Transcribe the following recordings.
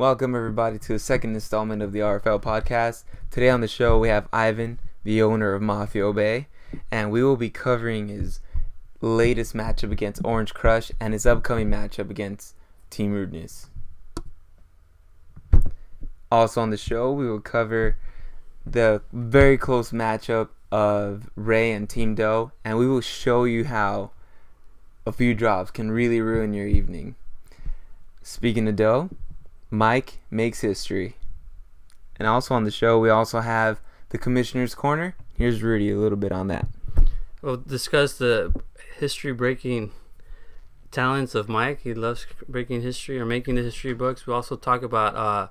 Welcome everybody to the second installment of the RFL Podcast. Today on the show we have Ivan, the owner of MaFiiaObey, and we will be covering his latest matchup against Orange Crush and his upcoming matchup against Team Rudeness. Also on the show we will cover the very close matchup of Ray and Team Doe, and we will show you how a few drops can really ruin your evening. Speaking of Doe, Mike makes history. And also on the show, we also have the Commissioner's Corner. Here's Rudy, a little bit on that. We'll discuss the history-breaking talents of Mike. He loves breaking history or making the history books. We'll also talk about a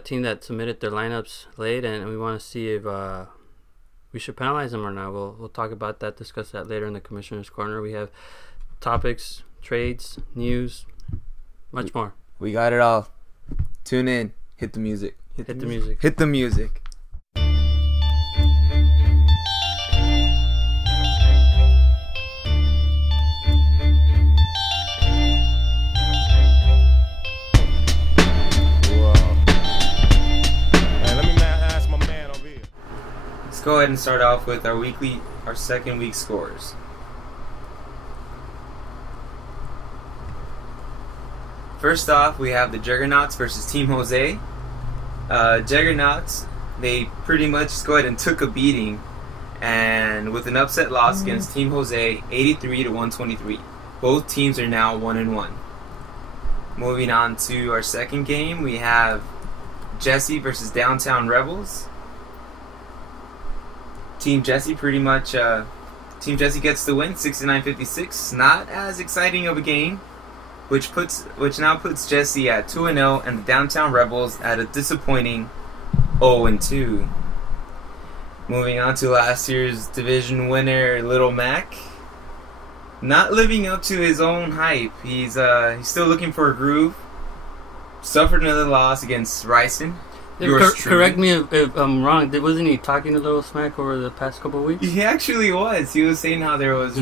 team that submitted their lineups late, and we want to see if we should penalize them or not. We'll talk about that, discuss that later in the Commissioner's Corner. We have topics, trades, news, much more. We got it all. Tune in. Hit the music. Hit the music. Hit the music. Let's go ahead and start off with our second week scores. First off, we have the Juggernauts versus Team Jose. Juggernauts, they pretty much just go ahead and took a beating, and with an upset loss against Team Jose, 83-123. Both teams are now 1-1. Moving on to our second game, we have Jesse versus Downtown Rebels. Team Jesse gets the win, 69-56. Not as exciting of a game, which now puts Jesse at 2-0 and the Downtown Rebels at a disappointing 0-2. Moving on to last year's division winner, Little Mac. Not living up to his own hype. He's still looking for a groove. Suffered another loss against Ryson. Correct me if I'm wrong. Wasn't he talking a little smack over the past couple of weeks? He actually was. He was saying how there was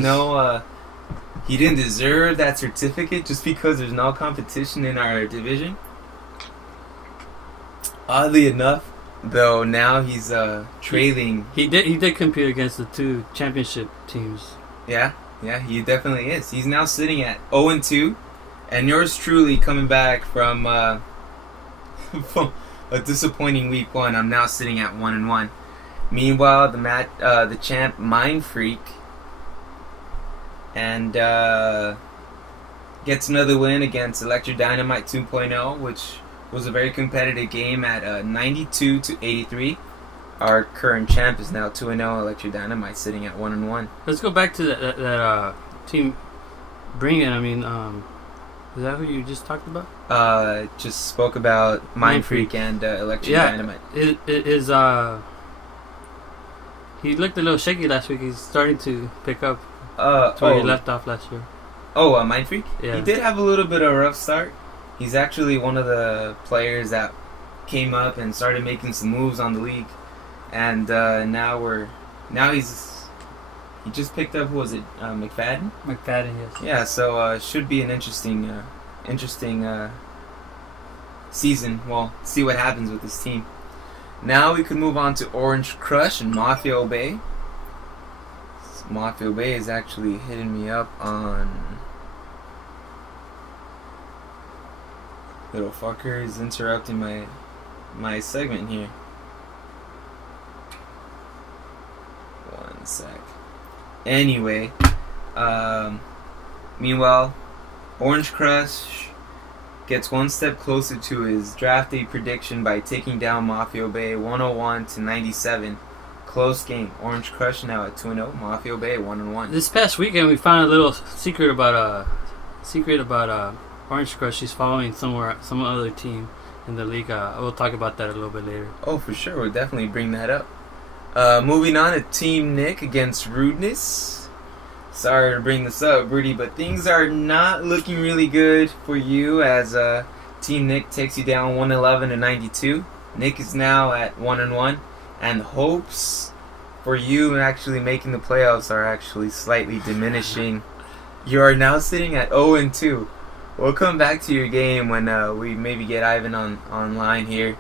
he didn't deserve that certificate just because there's no competition in our division. Oddly enough, though, now he's trailing. He did compete against the two championship teams. Yeah, he definitely is. He's now sitting at 0-2, and yours truly coming back from a disappointing week one. I'm now sitting at 1-1. Meanwhile, the champ Mind Freak and gets another win against Electric Dynamite 2.0, which was a very competitive game at 92-83. Our current champ is now 2-0. Electric Dynamite sitting at 1-1. Let's go back to that team. Bring it. I mean, is that who you just talked about? Just spoke about Mind Freak and Electric Dynamite. He looked a little shaky last week. He's starting to pick up. Where he left off last year. Mind Freak? Yeah. He did have a little bit of a rough start. He's actually one of the players that came up and started making some moves on the league. And he just picked up, who was it, McFadden? McFadden, yes. Yeah, so should be an interesting season. Well, see what happens with this team. Now we could move on to Orange Crush and MaFiiaObey. MaFiiaObey is actually hitting me up on... Little fucker is interrupting my segment here. One sec. Anyway, meanwhile, Orange Crush gets one step closer to his draft day prediction by taking down MaFiiaObey 101-97. Close game. Orange Crush now at 2-0. MaFiiaObey 1-1. This past weekend, we found a little secret about Orange Crush. She's following some other team in the league. We'll talk about that a little bit later. Oh, for sure. We'll definitely bring that up. Moving on to Team Nick against Rudeness. Sorry to bring this up, Rudy, but things are not looking really good for you as Team Nick takes you down 111-92. Nick is now at 1-1. And hopes for you actually making the playoffs are actually slightly diminishing. You are now sitting at 0-2. We'll come back to your game when we maybe get Ivan online here,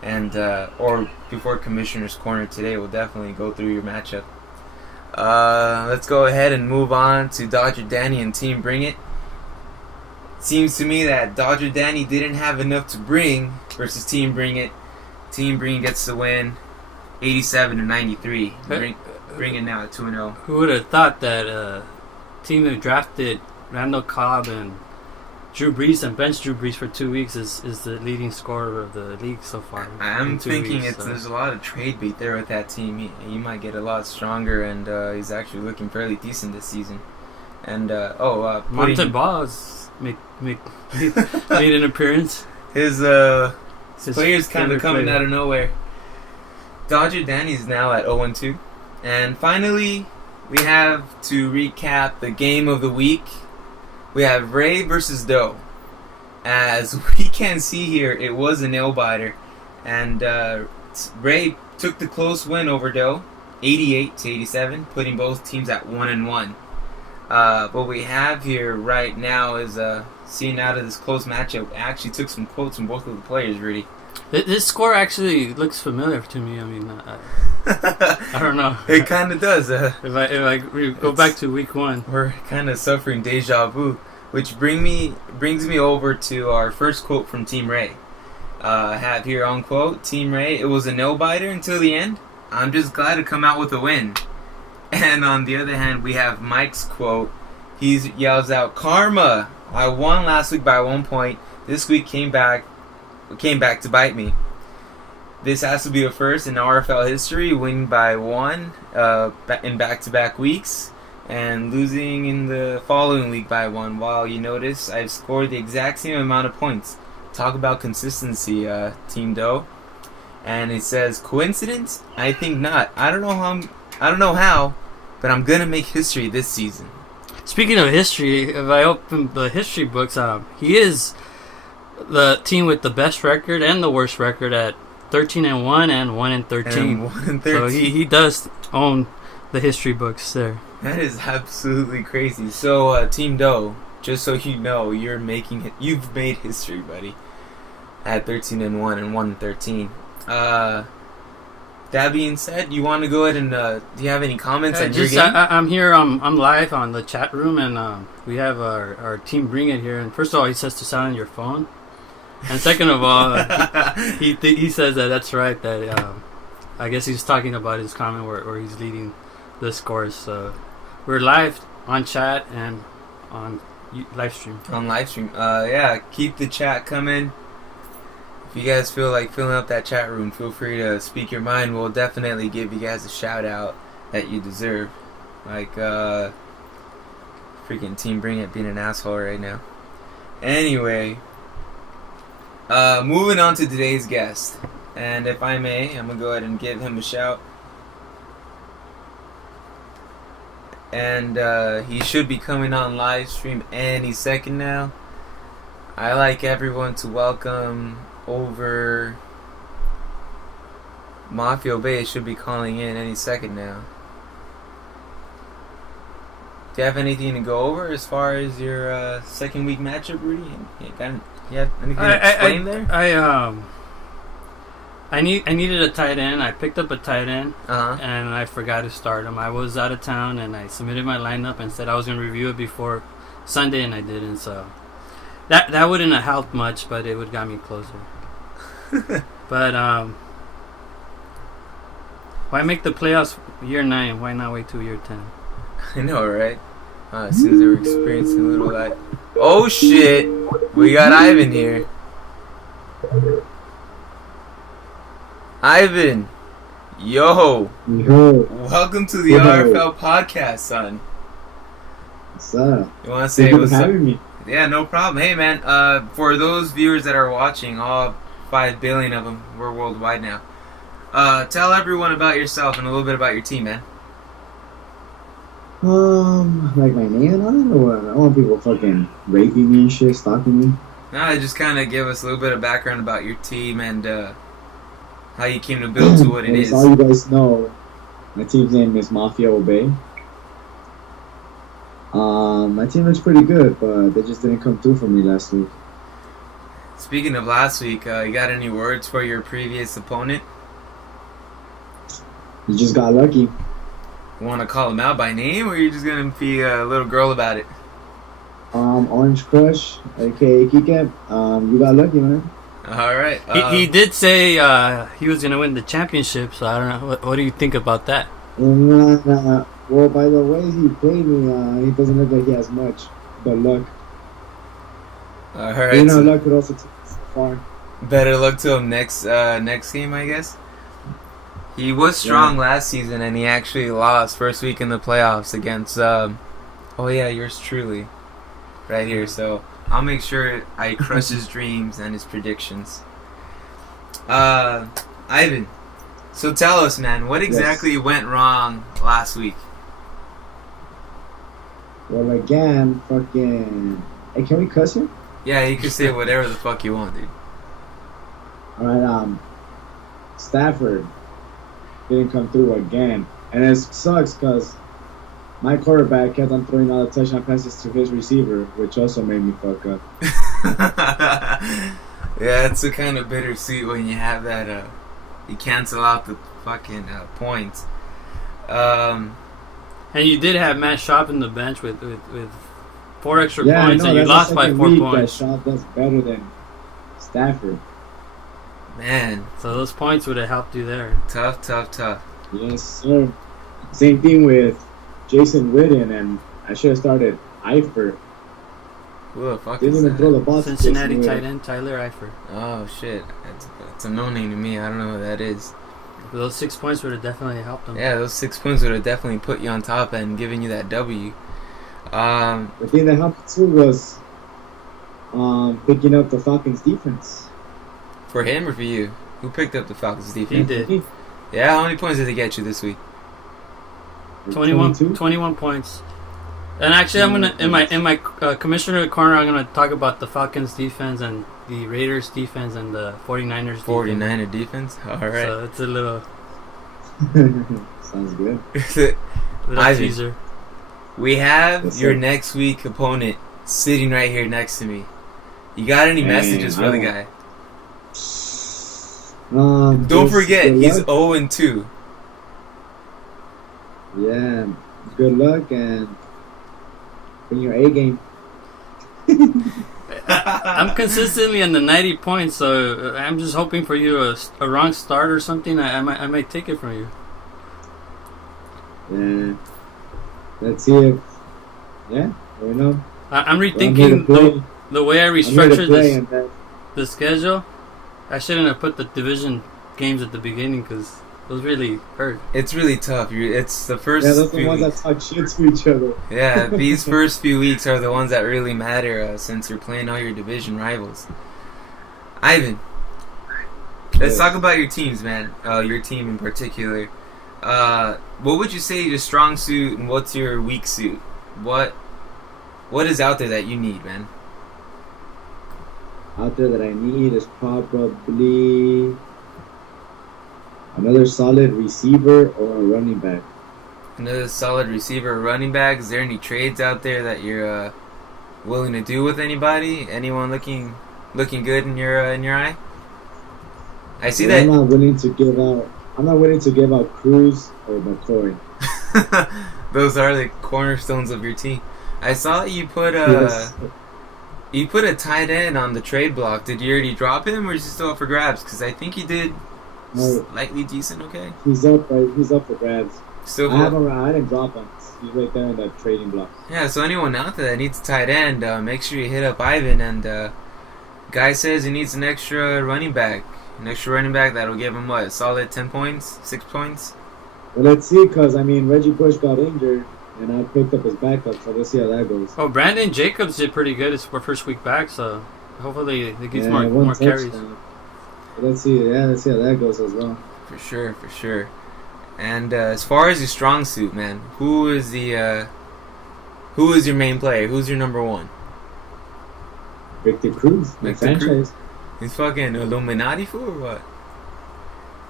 and or before Commissioner's Corner today. We'll definitely go through your matchup. Let's go ahead and move on to Dodger Danny and Team Bring It. Seems to me that Dodger Danny didn't have enough to bring versus Team Bring It. Team Bring It gets the win, 87-93. Bring It now at 2-0. Who would have thought that team that drafted Randall Cobb and Drew Brees and benched Drew Brees for 2 weeks is the leading scorer of the league so far. I'm thinking there's a lot of trade bait there with that team. He might get a lot stronger, and he's actually looking fairly decent this season. And Monte Ball's made an appearance. His players kind of coming out of nowhere. Dodger Danny's now at 0-2, and finally we have to recap the game of the week. We have Ray versus Doe. As we can see here, it was a nail-biter. And Ray took the close win over Doe, 88-87, putting both teams at 1-1. What we have here right now is seeing out of this close matchup. I actually took some quotes from both of the players, Rudy. This score actually looks familiar to me. I mean, I don't know. It kind of does. If I go back to week 1, we're kind of suffering deja vu, which brings me over to our first quote from Team Ray. I have here on quote, Team Ray, it was a no-biter until the end. I'm just glad to come out with a win. And on the other hand, we have Mike's quote. He yells out, "Karma! I won last week by 1 point. This week came back to bite me. This has to be a first in RFL history, winning by 1 in back-to-back weeks, and losing in the following week by 1. While you notice I've scored the exact same amount of points. Talk about consistency, Team Doe." And it says, "Coincidence? I think not. I don't know how, but I'm gonna make history this season." Speaking of history, if I open the history books, he is the team with the best record and the worst record at 13-1 and 1-13. So he does own the history books there. That is absolutely crazy. So Team Doe, just so you know, you've made history, buddy, at 13-1 and 1-13. That being said, you want to go ahead and do you have any comments on your game? I'm here. I'm live on the chat room, and we have our Team Bring It here. And first of all, he says to silence your phone, and second of all, he says that's right. That I guess he's talking about his comment where he's leading the scores. So we're live on chat and on live stream. On live stream, yeah. Keep the chat coming. If you guys feel like filling up that chat room, feel free to speak your mind. We'll definitely give you guys a shout out that you deserve. Like, freaking Team Bring It being an asshole right now. Anyway, moving on to today's guest. And if I may, I'm going to go ahead and give him a shout. And he should be coming on live stream any second now. I like everyone to welcome over MaFiiaObey. Should be calling in any second now. Do you have anything to go over as far as your second week matchup, Rudy? You have anything to explain there? I needed a tight end. I picked up a tight end, Uh-huh. and I forgot to start him. I was out of town, and I submitted my lineup and said I was going to review it before Sunday, and I didn't. So that wouldn't have helped much, but it would have got me closer. But why make the playoffs year 9? Why not wait till year 10? I know, right? As soon as they were experiencing a little like, oh shit, we got Ivan here. Ivan, yo, welcome to the RFL Podcast, son. What's up? You want to say Thank you what's for up? having me. Yeah, no problem. Hey, man, for those viewers that are watching, all 5 billion of them, we're worldwide now. Tell everyone about yourself and a little bit about your team, man. Like my name on it, or I want people fucking raping me and shit, stalking me. No, just kind of give us a little bit of background about your team and how you came to build to what it is. All you guys know, my team's name is MaFiiaObey. My team looks pretty good, but they just didn't come through for me last week. Speaking of last week, you got any words for your previous opponent? You just got lucky. Want to call him out by name, or you just gonna be a little girl about it? Orange Crush, aka Kike. You got lucky, man. All right. He did say he was gonna win the championship, so I don't know. What do you think about that? Well, by the way he played me, he doesn't look like he has much, but luck. All right. You know, So luck could also take us so far. better luck to him next game, I guess. He was strong last season, and he actually lost first week in the playoffs against. Yours truly, right here. So I'll make sure I crush his dreams and his predictions. Ivan, so tell us, man, what exactly went wrong last week? Well, again, fucking. Hey, can we cuss here? Yeah, you can say whatever the fuck you want, dude. Alright, Stafford didn't come through again. And it sucks because my quarterback kept on throwing all the touchdown passes to his receiver, which also made me fuck up. Yeah, it's a kind of bittersweet when you have that, you cancel out the fucking points. And you did have Matt Schaub in the bench with 4 extra points, and you lost by 4 points. That Schaub does better than Stafford. Man, So those points would have helped you there. tough. Yes, sir. Same thing with Jason Witten, and I should have started Eifert. Who the fuck Didn't is even throw that? the ball. to Cincinnati Jason tight Witten. end Tyler Eifert. Oh shit, that's a no name to me. I don't know who that is. Those 6 points would have definitely helped him. Yeah, those 6 points would have definitely put you on top and given you that W. The thing that helped too was picking up the Falcons' defense. For him or for you? Who picked up the Falcons He defense? did. Yeah, how many points did they get you this week? 21 points. And actually, I'm gonna in my commissioner corner, I'm gonna talk about the Falcons defense and the Raiders defense and the 49ers defense. 49er defense? Alright. So it's a little Sounds good. Ivan. teaser. We have Yes, your sir. next week opponent sitting right here next to me. You got any Man, messages for I the don't- guy? Don't Just forget, good he's luck. 0-2. Yeah, good luck and bring your A game. I'm consistently in the 90 points, so I'm just hoping for you a wrong start or something. I might take it from you. Yeah. Let's see if. Yeah, we know. I'm Well, I'm here to rethinking play. the way I I'm here to restructured play, this and then the schedule. I shouldn't have put the division games at the beginning because those really hurt. It's really tough. It's the first yeah, those are the few ones that weeks. talk shit to each other. Yeah, these first few weeks are the ones that really matter since you're playing all your division rivals. Ivan, let's Yes. talk about your teams, man. Your team in particular. What would you say is your strong suit and what's your weak suit? What is out there that you need, man? Out there that I need is probably another solid receiver or a running back. Another solid receiver or running back. Is there any trades out there that you're willing to do with anybody? Anyone looking good in your eye? I see I'm that. not willing to give out. I'm not willing to give out Cruz or McCoy. Those are the cornerstones of your team. I saw you put Yes. you put a tight end on the trade block. Did you already drop him, or is he still up for grabs? Because I think he did No, slightly decent. Okay, he's up. He's up for grabs. still. I didn't drop him. He's right there in that trading block. Yeah. So anyone out there that needs a tight end, make sure you hit up Ivan. And guy says he needs an extra running back. An extra running back that'll give him what, a solid 10 points, 6 points. Well, let's see, because Reggie Bush got injured, and I picked up his backup. So let's see how that goes. Oh, Brandon Jacobs did pretty good. It's our first week back, so hopefully he gets one more carries. touchdown. But let's see. Yeah, let's see how that goes as well. For sure. And as far as your strong suit, man, who is your main player? Who's your number one? Victor Cruz, the Victor Cruz? franchise, He's fucking Illuminati fool or what?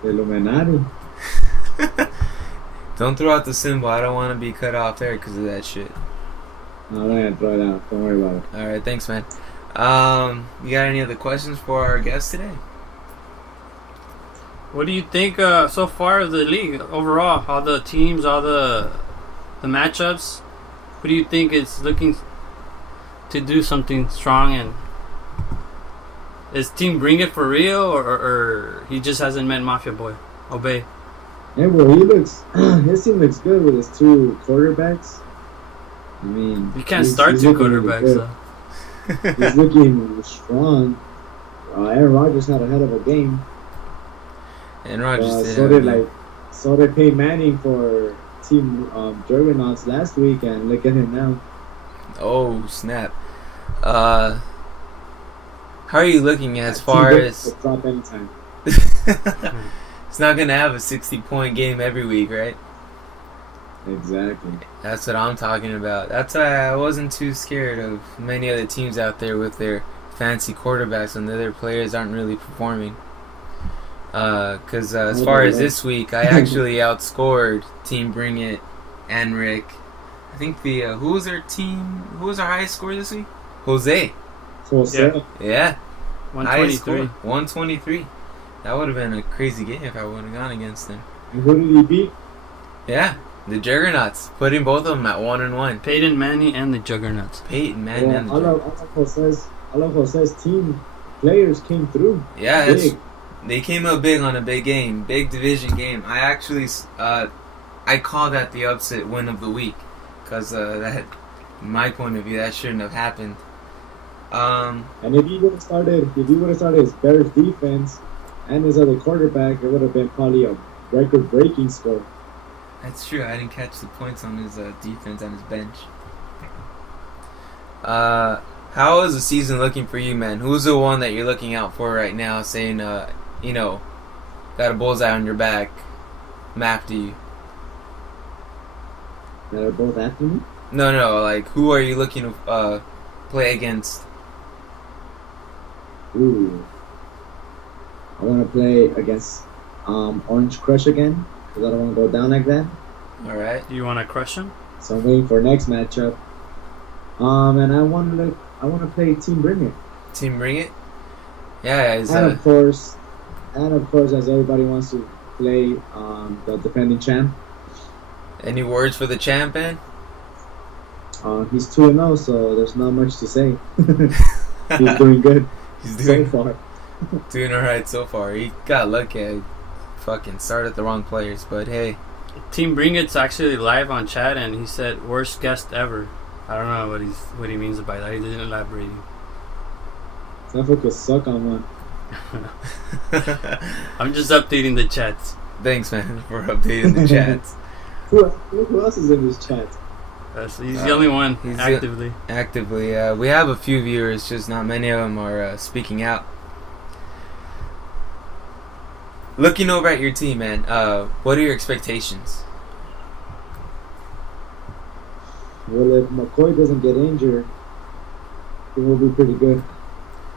the Illuminati. Don't throw out the symbol. I don't want to be cut off there because of that shit. No, I'm not gonna throw it out. Don't worry about it. All right, thanks, man. You got any other questions for our guest today? What do you think so far of the league overall? All the teams, all the matchups. Who do you think is looking to do something strong? And is Team Bring It for real, or he just hasn't met Mafia Boy Obey? Yeah, well, his team looks good with his two quarterbacks. I mean, You can't start two looking quarterbacks really though. He's looking strong. Aaron Rodgers had a head of a game. And Rogers did. So did Peyton Manning for Team Juggernauts last week, and look at him now. Oh snap! How are you looking as far as? Drop anytime. It's not gonna have a 60-point game every week, right? Exactly. That's what I'm talking about. That's why I wasn't too scared of many other teams out there with their fancy quarterbacks when the other players aren't really performing. Because as far as this week, I actually outscored Team Bring It and Rick. I think who was our highest score this week? Jose. Yeah. 123. 123. That would have been a crazy game if I would have gone against him. And who did he beat? Yeah, the Juggernauts. Putting both of them at 1-1. Peyton Manning and the Juggernauts. Peyton Manning and the Juggernauts. All of Jose's team players came through. Yeah, they came up big on a big game, big division game. I actually, I call that the upset win of the week, because that, in my point of view, that shouldn't have happened. And if he would have started his Bears defense and his other quarterback, it would have been probably a record-breaking score. That's true. I didn't catch the points on his defense on his bench. How is the season looking for you, man? Who's the one that you're looking out for right now, saying, got a bullseye on your back, map to you? That are both after me? No, like, who are you looking to play against? Ooh. I want to play against Orange Crush again, because I don't want to go down like that. Alright. Do you want to crush him? So I'm waiting for next matchup. And I want to play Team Bring It. Team Bring It? Yeah, and of course, as everybody wants to play the defending champ. Any words for the champ, man? He's 2-0, so there's not much to say. He's doing good. So far. Doing alright so far. He got lucky. I fucking started the wrong players, but hey. Team Bring It's actually live on chat, and he said worst guest ever. I don't know what he means by that. He didn't elaborate. That fool could suck on one. I'm just updating the chats. Thanks, man, for updating the chats. Who else is in this chat? He's the only one actively. Actively, we have a few viewers, just not many of them are speaking out. Looking over at your team, man, what are your expectations? Well, if McCoy doesn't get injured, it will be pretty good.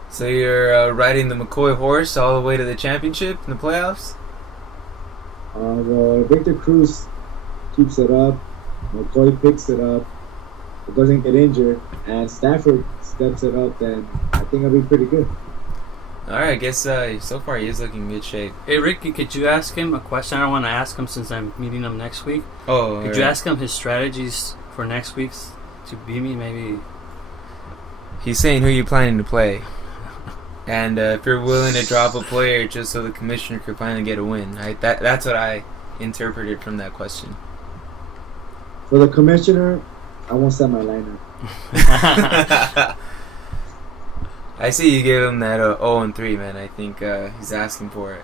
So you're riding the McCoy horse all the way to the championship in the playoffs? Well, if Victor Cruz keeps it up, McCoy picks it up, it doesn't get injured, and Stafford steps it up, then I think it'll be pretty good. Alright, I guess so far he is looking in good shape. Hey, Ricky, could you ask him a question? I don't want to ask him since I'm meeting him next week. Oh, could you ask him his strategies for next week's to beat me, maybe? He's saying who you're planning to play. And if you're willing to drop a player just so the commissioner could finally get a win. That's what I interpreted from that question. For the commissioner, I won't set my lineup. I see you gave him that 0-3, man. I think he's asking for it.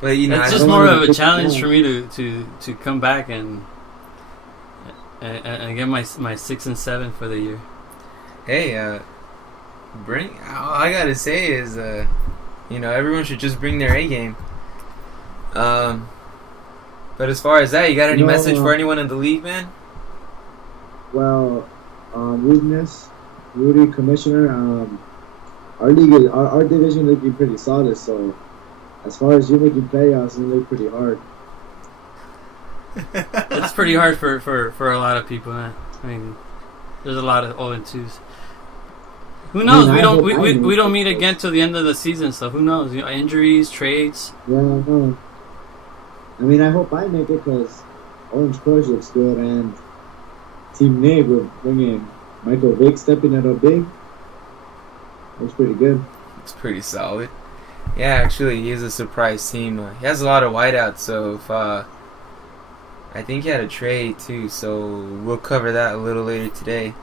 But it's just more of a challenge for me to come back and get my 6 and 7 for the year. Hey, all I gotta say is, everyone should just bring their A game. But as far as that, you got any message for anyone in the league, man? Well, Rudy, Commissioner, our league, our division looking pretty solid. So, as far as you making playoffs, you look pretty hard. It's pretty hard for a lot of people, man. I mean, There's a lot of 0-2s. Who knows? I hope I We make don't it, meet but- again till the end of the season. So who knows? Injuries, trades. Yeah, no. I mean, I hope I make it because Orange Crush looks good, and Team Nate will bring in Michael Vick stepping it up big. Looks pretty good. It's pretty solid. Yeah, actually, he is a surprise team. He has a lot of wideouts, so if I think he had a trade too, so we'll cover that a little later today.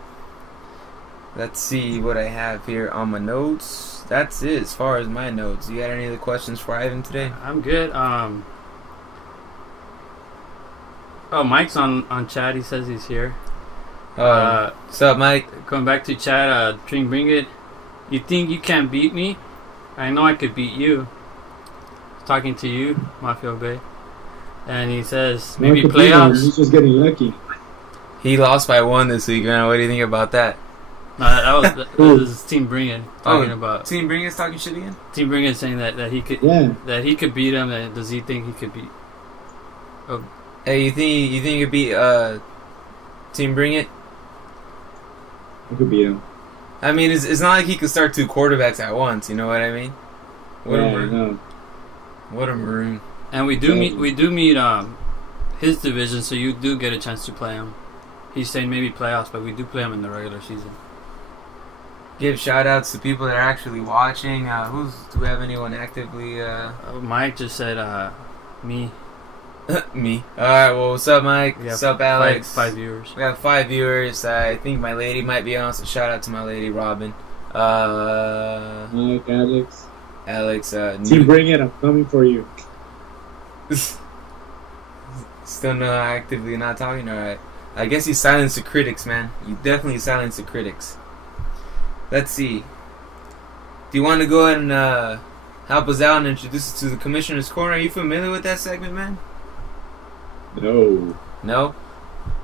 Let's see what I have here on my notes. That's it as far as my notes. You got any other questions for Ivan today? I'm good. Oh, Mike's on chat. He says he's here. What's up, Mike? Going back to chat, Dream Bring It. You think you can't beat me? I know I could beat you. Talking to you, MaFiiaObey. And he says, maybe Mark Capino, playoffs. He's just getting lucky. He lost by 1 this week, man. What do you think about that? No, that was Team Bring It talking about. Team Bring Us talking shit again? Team Bring It saying that he could that he could beat him. And does he think he could beat? Oh, Hey, you think you could beat Team Bring It? I could beat him. I mean, it's not like he could start 2 quarterbacks at once. You know what I mean? What a Yeah, I maroon! know. What a maroon! and we do meet his division, so you do get a chance to play him. He's saying maybe playoffs, but we do play him in the regular season. Give shout outs to people that are actually watching. Do we have anyone actively? Mike just said me. Me. Alright, well, what's up, Mike? We have What's up, Alex? Five viewers. We have 5 viewers. I think my lady might be on, so shout out to my lady, Robin. Mike, Alex. Alex, Team Bring It, I'm coming for you. Still no actively not talking? Alright. I guess you silenced the critics, man. You definitely silenced the critics. Let's see. Do you want to go ahead and help us out and introduce us to the Commissioner's Corner? Are you familiar with that segment, man? No. No?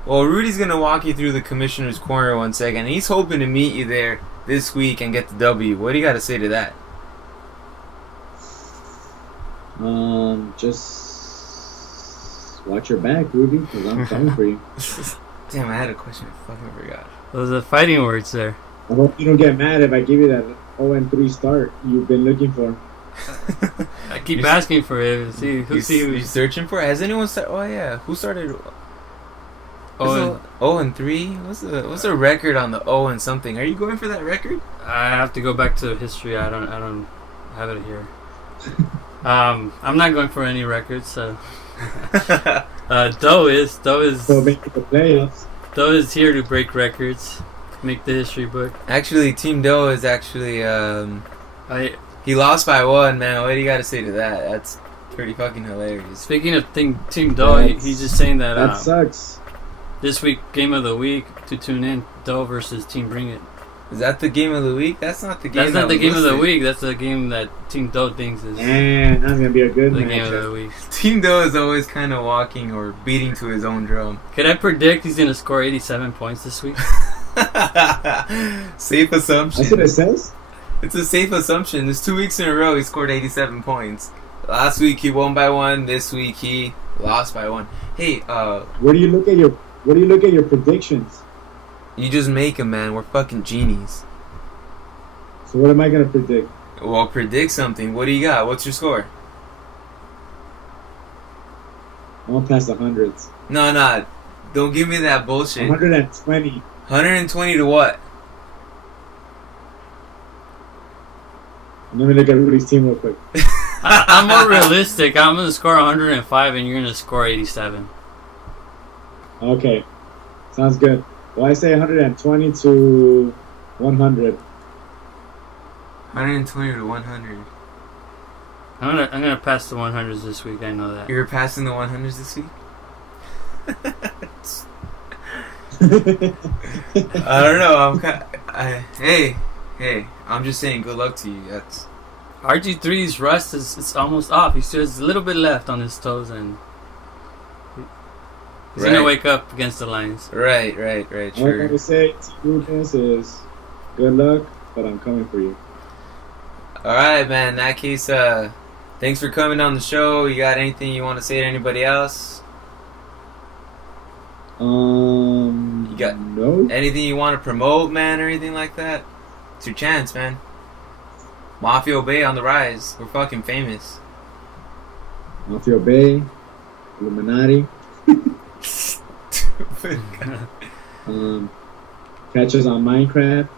Well, Rudy's going to walk you through the Commissioner's Corner one second. He's hoping to meet you there this week and get the W. What do you got to say to that? Just watch your back, Ruby, because I'm coming for you. Damn, I had a question. I fucking forgot. Those are fighting words there. I hope you don't get mad if I give you that 0-3 start you've been looking for. I keep asking for it. See You who's searching for it? Has anyone started? Oh, yeah. Who started? Oh, 0-3? What's the record on the 0 and something? Are you going for that record? I have to go back to history. I don't have it here. I'm not going for any records. So Doe is So make it the playoffs. Doe is here to break records, make the history book. Actually, Team Doe is actually he lost by 1, man. What do you got to say to that? That's pretty fucking hilarious. Speaking of Team Doe, he's just saying that That sucks. this week game of the week to tune in, Doe versus Team Bring It. Is that the game of the week? That's not the game. That's not the was game of the listed. week. That's the game that Team Doe thinks is Man, that's gonna be a good the game of the matchup. week. Team Doe is always kind of walking or beating to his own drum. Could I predict he's going to score 87 points this week? Safe assumption. That's what it says. It's a safe assumption. There's 2 weeks in a row he scored 87 points. Last week he won by 1. This week he lost by 1. Hey, Where do you look at your predictions? you just make them, man. We're fucking genies. So what am I gonna predict? Well, predict something. What do you got? What's your score? I'm gonna pass the hundreds. No. Don't give me that bullshit. 120. 120 to what? Let me look at Rudy's team real quick. I'm more realistic. I'm going to score 105 and you're going to score 87. Okay, sounds good. Well, I say 120 to 100. 120 to 100. I'm gonna pass the 100s this week. I know that. You're passing the 100s this week? I don't know. Hey, I'm just saying good luck to you. That's RG3's rust is almost off. He still has a little bit left on his toes, and he's gonna wake up against the Lions. right. All I'm Sure. gonna say to Rudness is good luck, but I'm coming for you. All right, man. In that case, thanks for coming on the show. You got anything you want to say to anybody else? You got No. anything you want to promote, man, or anything like that? It's your chance, man. MaFiiaObey on the rise. We're fucking famous. MaFiiaObey, Illuminati. Catch us on Minecraft.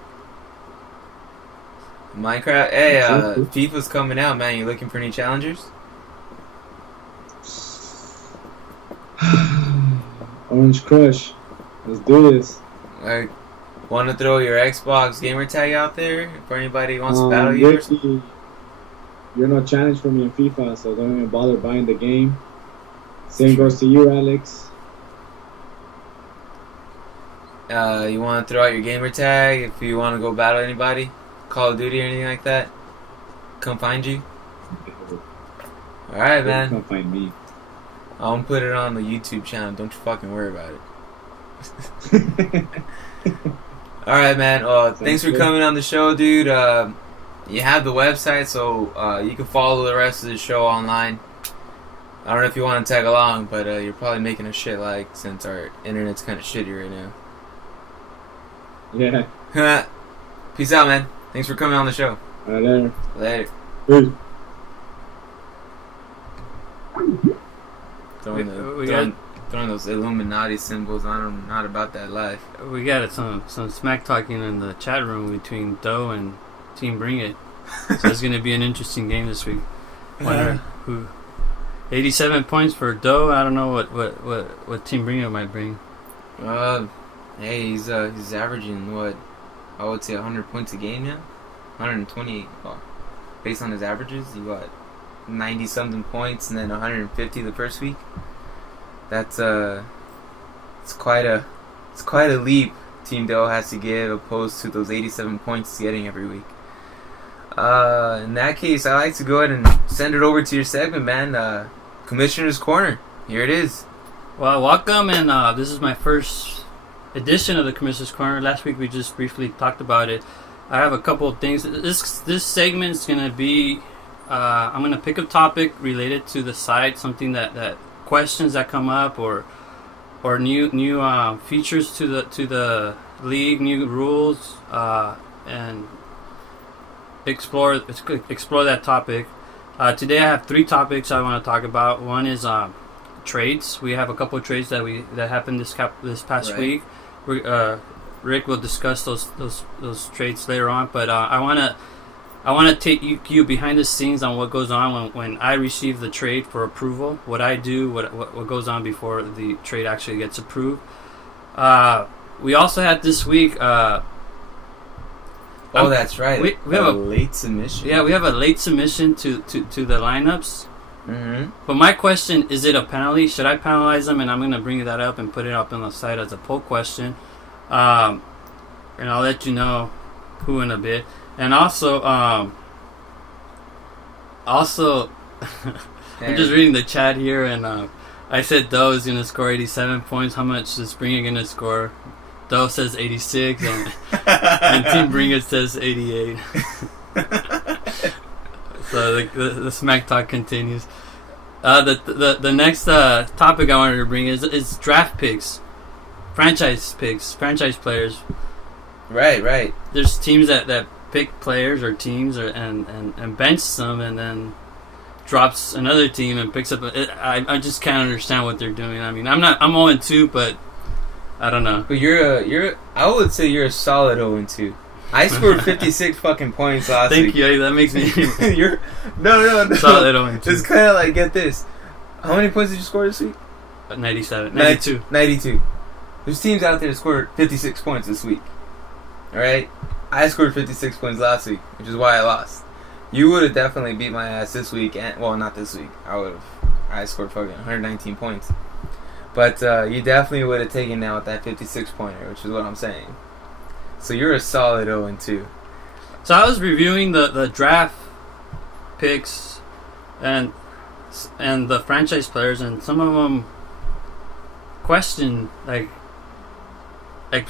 Minecraft. Hey, FIFA's coming out, man. You looking for any challengers? Orange Crush. Let's do this. Want to throw your Xbox gamer tag out there for anybody who wants to battle you? Ricky, you're no challenge for me in FIFA, so don't even bother buying the game. Same goes to you, Alex. You want to throw out your gamer tag if you want to go battle anybody? Call of Duty or anything like that? Come find you? Alright, man. Come find me. I'll put it on the YouTube channel. Don't you fucking worry about it. Alright, man. Thanks for coming on the show, dude. You have the website, so you can follow the rest of the show online. I don't know if you want to tag along, but you're probably making a shit like since our internet's kind of shitty right now. Yeah. Peace out, man. Thanks for coming on the show. All right, Later. Peace. Throwing those Illuminati symbols. I'm not about that life. We got some smack talking in the chat room between Doe and Team Bring It. So it's going to be an interesting game this week. Wonder who. 87 points for Doe. I don't know what Team Bring It might bring. Hey, he's averaging what I would say 100 points a game now. 128. Based on his averages, he got 90 something points and then 150 the first week. That's it's quite a leap Team Doe has to give opposed to those 87 points he's getting every week. In that case, I like to go ahead and send it over to your segment, man. Commissioner's Corner. Here it is. Well, welcome, and this is my first edition of the Commissioner's Corner. Last week we just briefly talked about it. I have a couple of things. This segment is gonna be. I'm gonna pick a topic related to the site, something that questions that come up, or new features to the league, new rules, and explore that topic. Today I have 3 topics I want to talk about. One is trades. We have a couple of trades that happened this past week. Rick will discuss those trades later on, but I want to take you behind the scenes on what goes on when I receive the trade for approval. What I do, what goes on before the trade actually gets approved. We also had this week. That's right. We have a late submission. Yeah, we have a late submission to the lineups. Mm-hmm. But my question, is it a penalty? Should I penalize them? And I'm going to bring that up and put it up on the site as a poll question. And I'll let you know who in a bit. And also, I'm just reading the chat here, and I said Doe is going to score 87 points. How much is Springer going to score? Doe says 86, and Team Bring It says 88. So the smack talk continues. The next topic I wanted to bring is draft picks, franchise players. Right. There's teams that pick players or teams and bench them and then drops another team and picks up. I just can't understand what they're doing. I mean, I'm 0-2, but I don't know. But I would say you're a solid 0-2. I scored 56 fucking points last week. Thank you. That makes me. No. Solid 0-2. It's kind of like, get this. How many points did you score this week? 97. 92. 92. There's teams out there that scored 56 points this week. Alright? I scored 56 points last week, which is why I lost. You would have definitely beat my ass this week. Well, not this week. I scored fucking 119 points. But you definitely would have taken down with that 56 pointer, which is what I'm saying. So you're a solid 0-2. So I was reviewing the draft picks and the franchise players, and some of them question like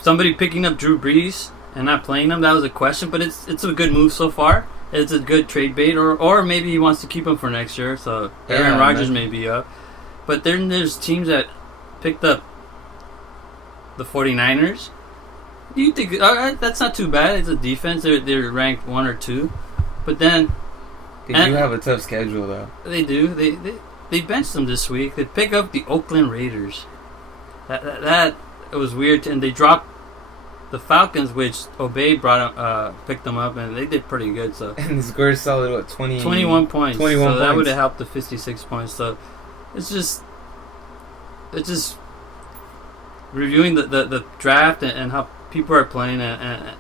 somebody picking up Drew Brees and not playing him. That was a question, but it's a good move so far. It's a good trade bait, or maybe he wants to keep him for next year. So Aaron Rodgers may be up, but then there's teams that picked up the 49ers. Do you think that's not too bad? It's a defense. They're ranked 1 or 2, but then They do have a tough schedule though. they do. They benched them this week. They pick up the Oakland Raiders. That it was weird, and they dropped the Falcons, which Obey picked them up, and they did pretty good. So And the score is solid. What 21 points. 21 so points. that would have helped the 56 points. So it's just reviewing the draft and how people are playing and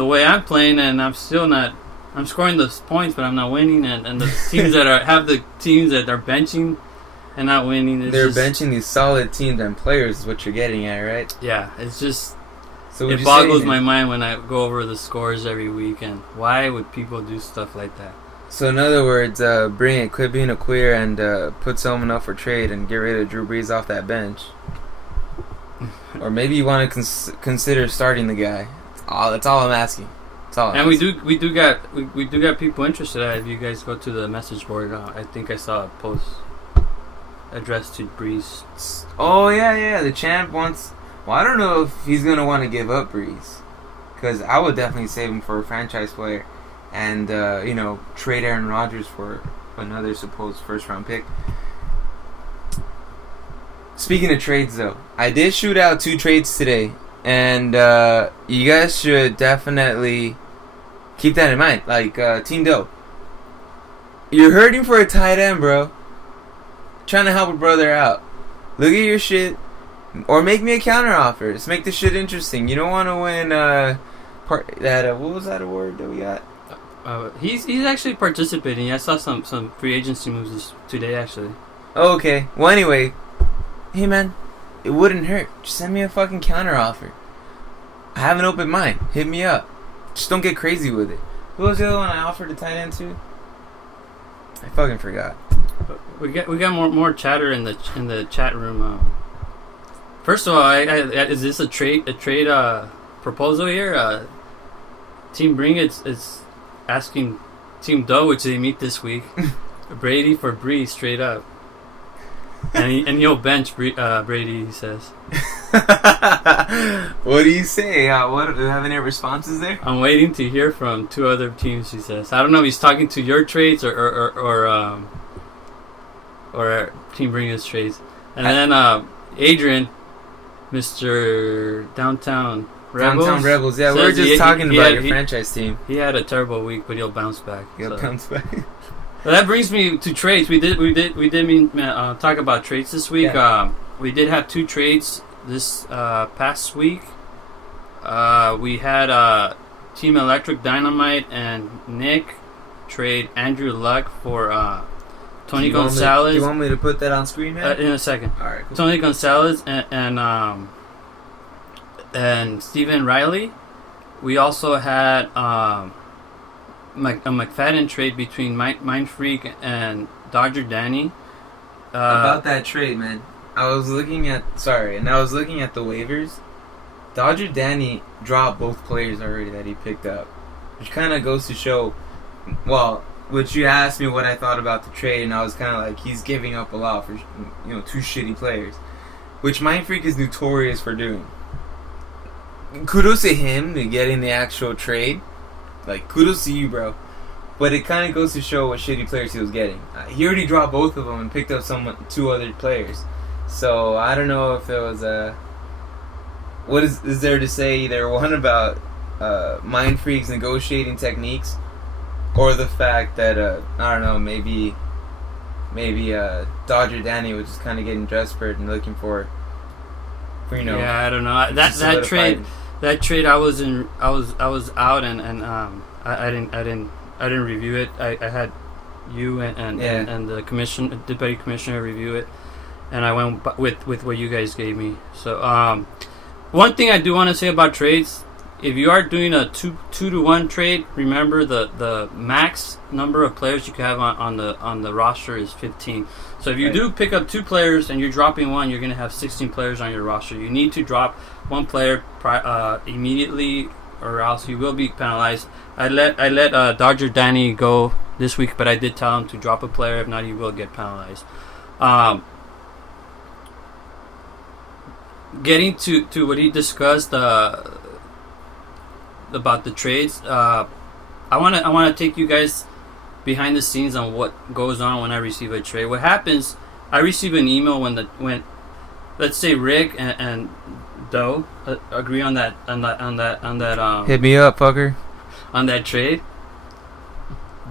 the way I'm playing, and I'm still not. I'm scoring those points, but I'm not winning. And the teams that have the teams that are benching and not winning. They're benching these solid teams and players. Is what you're getting at, right? Yeah, it's just. So It boggles my mind when I go over the scores every week, and why would people do stuff like that? So in other words, bring it, quit being a queer, and put someone up for trade and get rid of Drew Brees off that bench. Or maybe you want to consider starting the guy. That's all I'm asking. That's all. And we do got people interested. If you guys go to the message board, I think I saw a post addressed to Brees. Oh yeah, the champ wants. Well, I don't know if he's gonna want to give up Brees, because I would definitely save him for a franchise player, and trade Aaron Rodgers for another supposed first-round pick. Speaking of trades, though, I did shoot out 2 trades today, and you guys should definitely keep that in mind. Like Team Doe, you're hurting for a tight end, bro. Trying to help a brother out. Look at your shit. Or make me a counter offer. Let's make this shit interesting. You don't want to win what was that award that we got? He's actually participating. I saw some free agency moves today actually. Oh, okay. Well, anyway, hey man, it wouldn't hurt. Just send me a fucking counter offer. I have an open mind. Hit me up. Just don't get crazy with it. Who was the other one I offered a tight end to? I fucking forgot. We got more chatter in the chat room. First of all, is this a trade proposal here? Team Bring it's asking Team Doe, which they meet this week, Brady for Brees straight up, and he'll bench Brady. He says. What do you say? What do you have any responses there? I'm waiting to hear from 2 other teams. He says. I don't know if he's talking to your trades or Team Bring's trades, and then Adrian. Mr. Downtown Rebels. Yeah, we were just talking about your franchise team. He had a terrible week, but he'll bounce back. Bounce back. Well, that brings me to trades. We did talk about trades this week. Yeah. We did have 2 trades this past week. We had Team Electric Dynamite and Nick trade Andrew Luck for Tony Gonzalez. Do you want me to put that on screen, man? In a second. All right. Cool. Tony Gonzalez and Stephen Riley. We also had a McFadden trade between Mind Freak and Dodger Danny. About that trade, man. I was looking at the waivers. Dodger Danny dropped both players already that he picked up, which kind of goes to show, which you asked me what I thought about the trade, and I was kind of like, he's giving up a lot for 2 shitty players, which Mind Freak is notorious for doing. Kudos to him to getting the actual trade. Like, kudos to you, bro. But it kind of goes to show what shitty players he was getting. He already dropped both of them and picked up 2 other players. So I don't know if it was what is there to say either one about Mind Freak's negotiating techniques, or the fact that I don't know, maybe Dodger Danny was just kind of getting desperate and looking for Yeah, I don't know. That trade I was out and I didn't review it. I had you and the deputy commissioner review it, and I went with what you guys gave me. So one thing I do want to say about trades. If you are doing a 2-to-1 trade, remember the max number of players you can have on the roster is 15. So if you do pick up 2 players and you're dropping 1, you're going to have 16 players on your roster. You need to drop 1 player immediately, or else you will be penalized. I let Dodger Danny go this week, but I did tell him to drop a player. If not, he will get penalized. getting to what he discussed about the trades, I wanna take you guys behind the scenes on what goes on when I receive a trade. What happens? I receive an email when let's say Rick and Doe agree on that hit me up, fucker. on that trade.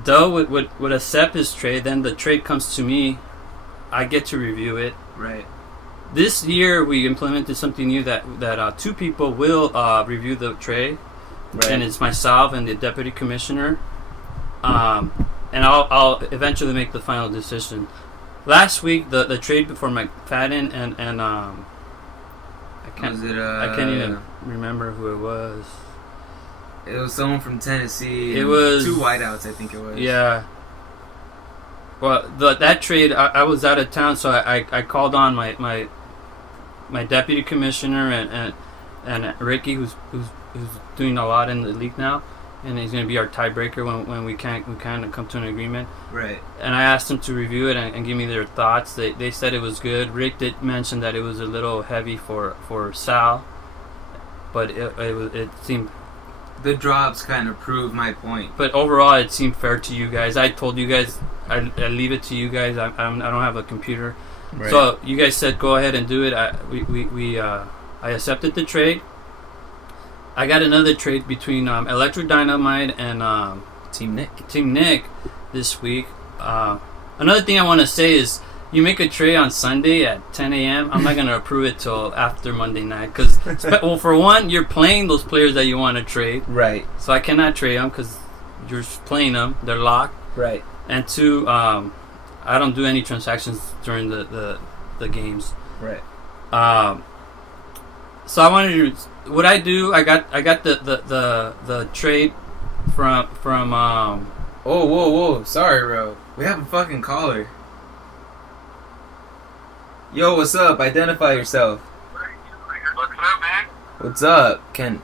Doe would accept his trade. Then the trade comes to me. I get to review it. Right. This year we implemented something new that two people will review the trade, Right. and it's myself and the deputy commissioner, and I'll eventually make the final decision. Last week the trade before McFadden and I can't even remember who it was. It was someone from Tennessee. It was 2 wideouts, I think it was. Yeah. Well, that trade, I was out of town, so I called on my deputy commissioner and Ricky, who's doing a lot in the league now, and he's going to be our tiebreaker when we can't come to an agreement. Right. And I asked them to review it and give me their thoughts. They said it was good. Rick did mention that it was a little heavy for Sal, but it seemed. The drops kind of prove my point. But overall, it seemed fair to you guys. I told you guys, I leave it to you guys. I don't have a computer, Right. so you guys said go ahead and do it. I accepted the trade. I got another trade between Electric Dynamite and Team Nick. Team Nick this week. Another thing I want to say is, you make a trade on Sunday at 10 a.m. I'm not going to approve it till after Monday night. Because, well, for one, you're playing those players that you want to trade. Right. So I cannot trade them because you're playing them. They're locked. Right. And two, I don't do any transactions during the games. Right. So I wanted to. What I do, I got the trade from. Oh, whoa. Sorry, bro. We have a fucking caller. Yo, what's up? Identify yourself. What's up, man? What's up, Ken?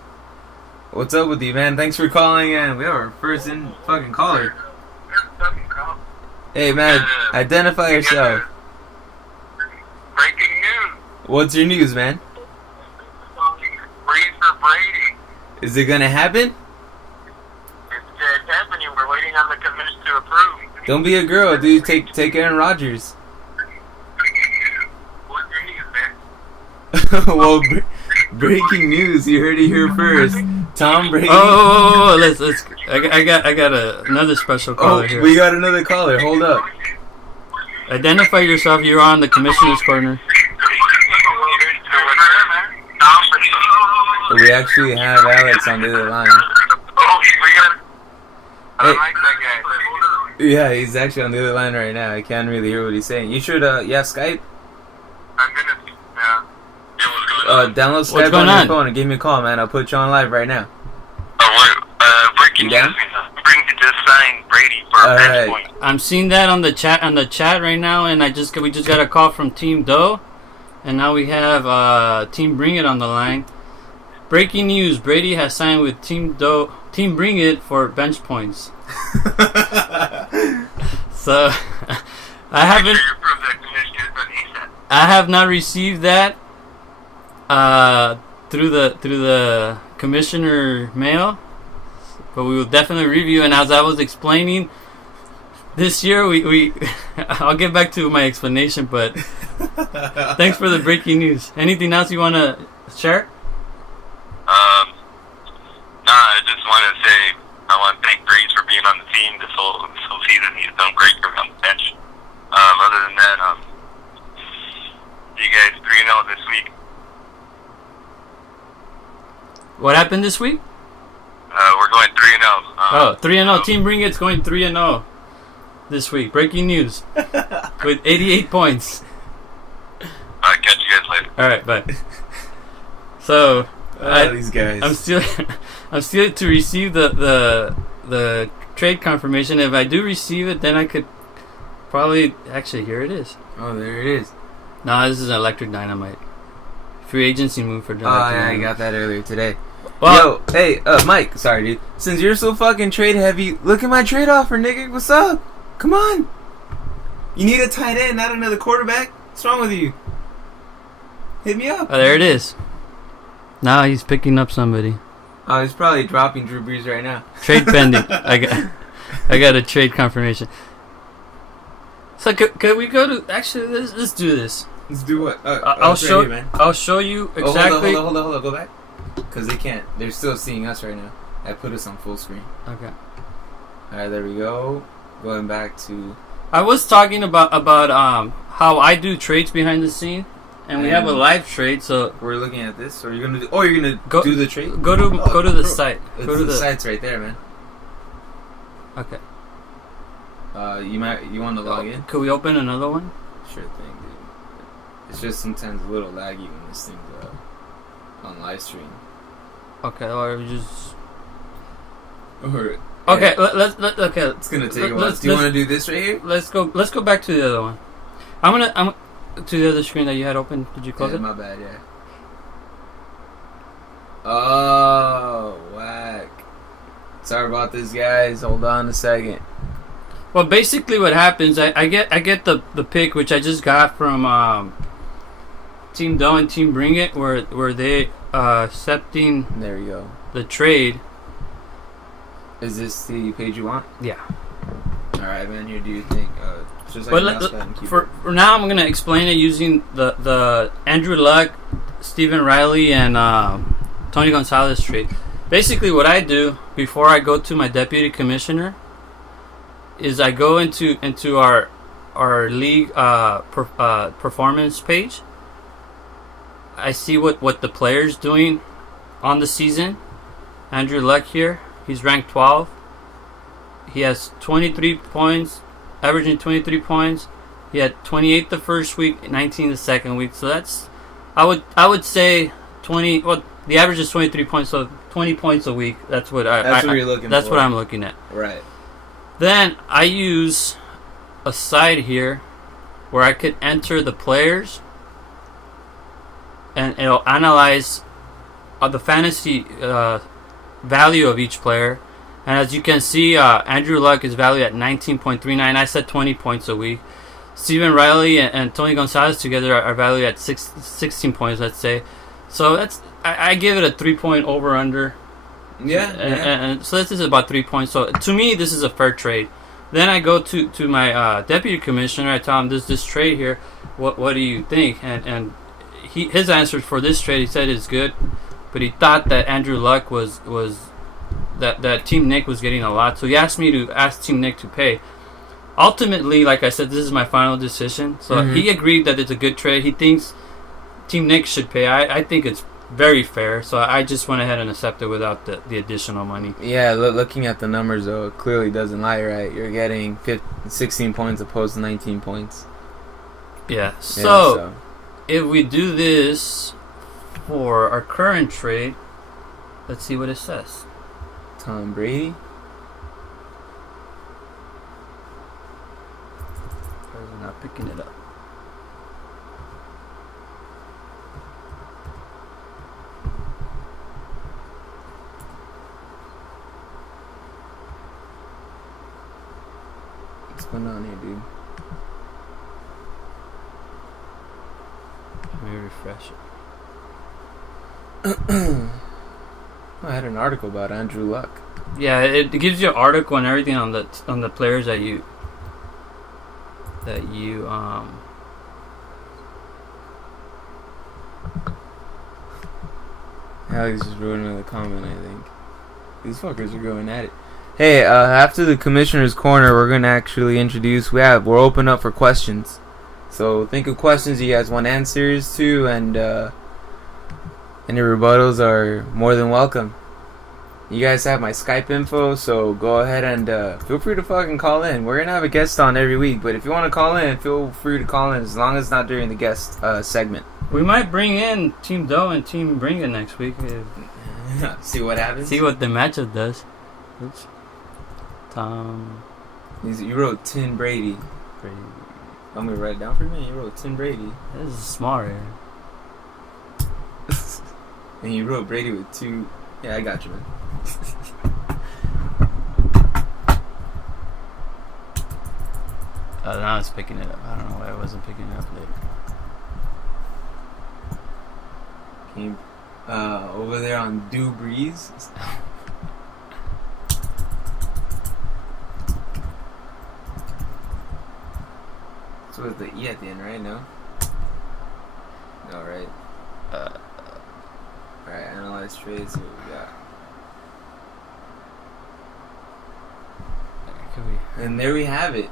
What's up with you, man? Thanks for calling in. We have our first fucking caller. Hey, man, identify yourself. Breaking news. What's your news, man? Breeze for Brady. Is it gonna happen? It's happening. We're waiting on the commission to approve. Don't be a girl, dude. Take Aaron Rodgers. What's your news, man? Well, breaking news. You heard it here first. Tom Brady. Oh, let's. I got another special caller here. We got another caller. Hold up. Identify yourself. You're on the commissioner's corner. We actually have Alex on the other line. Oh, we got. I Hey. like that guy. Yeah, he's actually on the other line right now. I can't really hear what he's saying. You should, you have Skype? I'm gonna. Download What's Skype going on on? your phone and give me a call, man. I'll put you on live right now. Breaking You down? news. Brady just signed Brady for a All bench right. point. I'm seeing that on the chat right now, and we just got a call from Team Doe, and now we have Team Bring It on the line. Breaking news: Brady has signed with Team Bring It for bench points. So I haven't. Make sure you approve that commission, but he said. I have not received that through the commissioner mail, but we will definitely review. And as I was explaining, this year we I'll get back to my explanation. But thanks for the breaking news. Anything else you want to share? I just want to say I want to thank Breeze for being on the team this whole season. He's done great for me on the bench. Other than that, you guys 3-0 this week. What happened this week? We're going 3-0. 3-0. Team Bring It's going 3-0 this week. Breaking news with 88 points. Catch you guys later. All right, bye. So These guys. I'm still to receive the trade confirmation. If I do receive it, then I could probably actually here it is. Oh, there it is. No, this is an Electric Dynamite. Free agency move for Oh, Electric yeah, I Dynamite. got that earlier today. Well, Yo, hey, Mike, sorry, dude. Since you're so fucking trade heavy, look at my trade offer, nigga. What's up? Come on. You need a tight end, not another quarterback? What's wrong with you? Hit me up. Oh, there it is. Now he's picking up somebody. Oh, he's probably dropping Drew Brees right now. Trade pending. I got a trade confirmation. So could we go to? Actually, let's do this. Let's do what? I'll show. Right here, man. I'll show you exactly. Hold on. Go back. Because they can't. They're still seeing us right now. I put us on full screen. Okay. All right, there we go. Going back to. I was talking about how I do trades behind the scene, and we have a live trade. So we're looking at this. Or you're gonna do? Oh, you're gonna do the trade. Go to the site. Go to the site's right there, man. Okay. You want to log in? Could we open another one? Sure thing, dude. It's just sometimes a little laggy when this thing's on live stream. Okay, or just. Or, okay, yeah. let's okay. It's gonna take a while. Do you want to do this right here? Let's go back to the other one. I'm to the other screen that you had open. Did you close it? My bad. Yeah. Oh, whack. Sorry about this, guys. Hold on a second. Well, basically, what happens, I get the pick, which I just got from Team Doe and Team Bring It, where they accepting. There you go. The trade. Is this the page you want? Yeah. All right, man. Here, do you think? Just like for now, I'm gonna explain it using the Andrew Luck, Stephen Riley, and Tony Gonzalez trade. Basically, what I do before I go to my deputy commissioner is I go into our league performance page. I see what the player's doing on the season. Andrew Luck here, he's ranked 12. He has 23 points, averaging 23 points. He had 28 the first week, 19 the second week. So that's, I would say 20. Well, the average is 23 points, so 20 points a week. That's what you're looking That's for. what I'm looking at. Right. Then I use a site here where I could enter the players, and it'll analyze the fantasy value of each player. And as you can see, Andrew Luck is valued at 19.39. I said 20 points a week. Stephen Riley and Tony Gonzalez together are valued at 16 points, let's say. So that's I give it a 3-point over-under. Yeah. And so this is about 3 points. So to me, this is a fair trade. Then I go to my deputy commissioner. I tell him this trade here. What do you think? And his answer for this trade, he said is good, but he thought that Andrew Luck was that Team Nick was getting a lot. So he asked me to ask Team Nick to pay. Ultimately, like I said, this is my final decision. So he agreed that it's a good trade. He thinks Team Nick should pay. I think it's very fair. So I just went ahead and accepted without the additional money. Yeah, looking at the numbers, though, it clearly doesn't lie, right? You're getting 16 points opposed to 19 points. Yeah, so if we do this for our current trade, let's see what it says. Tom Brady. We're not picking it up. What's going on here, dude? Let me refresh it. I had an article about Andrew Luck. Yeah, it gives you an article and everything on the players that you Alex just ruining the comment, I think. These fuckers are going at it. Hey, after the commissioner's corner, we're gonna actually introduce. We're open up for questions. So think of questions you guys want answers to, and any rebuttals are more than welcome. You guys have my Skype info, so go ahead and feel free to fucking call in. We're gonna have a guest on every week, but if you want to call in, feel free to call in as long as it's not during the guest segment. We might bring in Team Doe and Team Bring It next week. See what happens. See what the matchup does. Oops. Tom. You wrote Tim Brady. I'm gonna write it down for me. You wrote Tim Brady. This is smart here. And you wrote Brady with 2. Yeah, I got you, man. Now it's picking it up. I don't know why I wasn't picking it up later. fucking over there on Drew Brees. So it's the E at the end, right? No? No, right? Alright, analyze trades. What we got? And there we have it.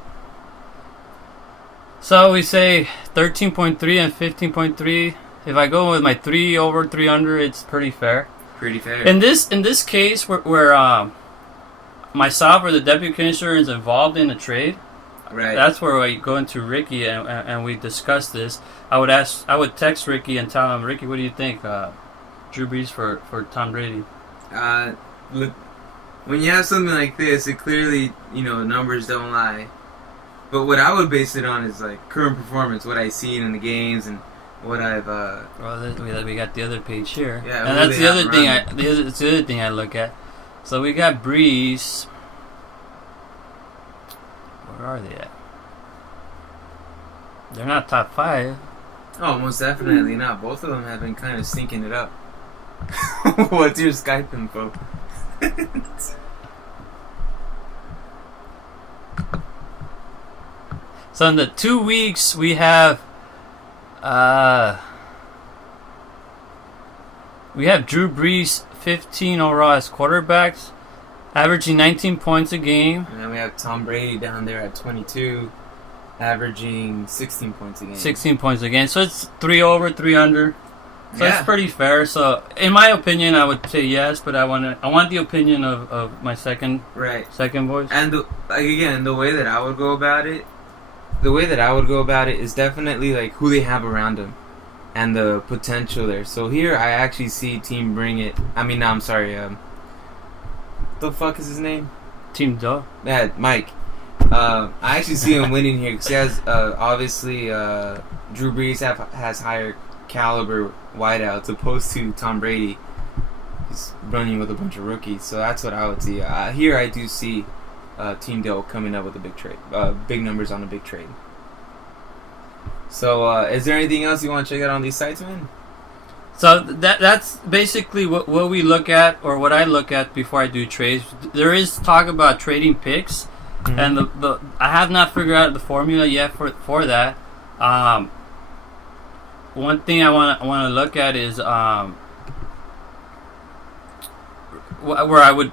So we say 13.3 and 15.3. If I go with my 3 over 3 under, it's pretty fair. Pretty fair. In this case, where myself or the deputy commissioner is involved in a trade, right. That's where I go into Ricky and we discuss this. I would text Ricky and tell him, Ricky, what do you think? Drew Brees for Tom Brady. Look, when you have something like this, it clearly, numbers don't lie. But what I would base it on is like current performance, what I've seen in the games and what I've. We got the other page here. Yeah, and that's the other thing. That's the other thing I look at. So we got Brees. Where are they at? They're not top 5. Oh, most definitely not. Both of them have been kind of stinking it up. What's your Skype info? So in the 2 weeks we have Drew Brees 15 overall as quarterbacks, averaging 19 points a game. And then we have Tom Brady down there at 22, averaging 16 points a game. 16 points a game. So it's 3 over, 3 under. So yeah. It's pretty fair. So in my opinion, I would say yes, but I want the opinion of my second voice. And the way that I would go about it. The way that I would go about it is definitely like who they have around them and the potential there. So here I actually see Team Bring It. I'm sorry. The fuck is his name? Team Duh. Yeah, Mike. I actually see him winning here because he has obviously Drew Brees has higher caliber wideouts opposed to Tom Brady. He's running with a bunch of rookies, so that's what I would see. Here I do see. Team Dell coming up with a big trade, big numbers on a big trade. So, is there anything else you want to check out on these sites, man? So that's basically what we look at, or what I look at before I do trades. There is talk about trading picks, and the I have not figured out the formula yet for that. One thing I want to look at is where I would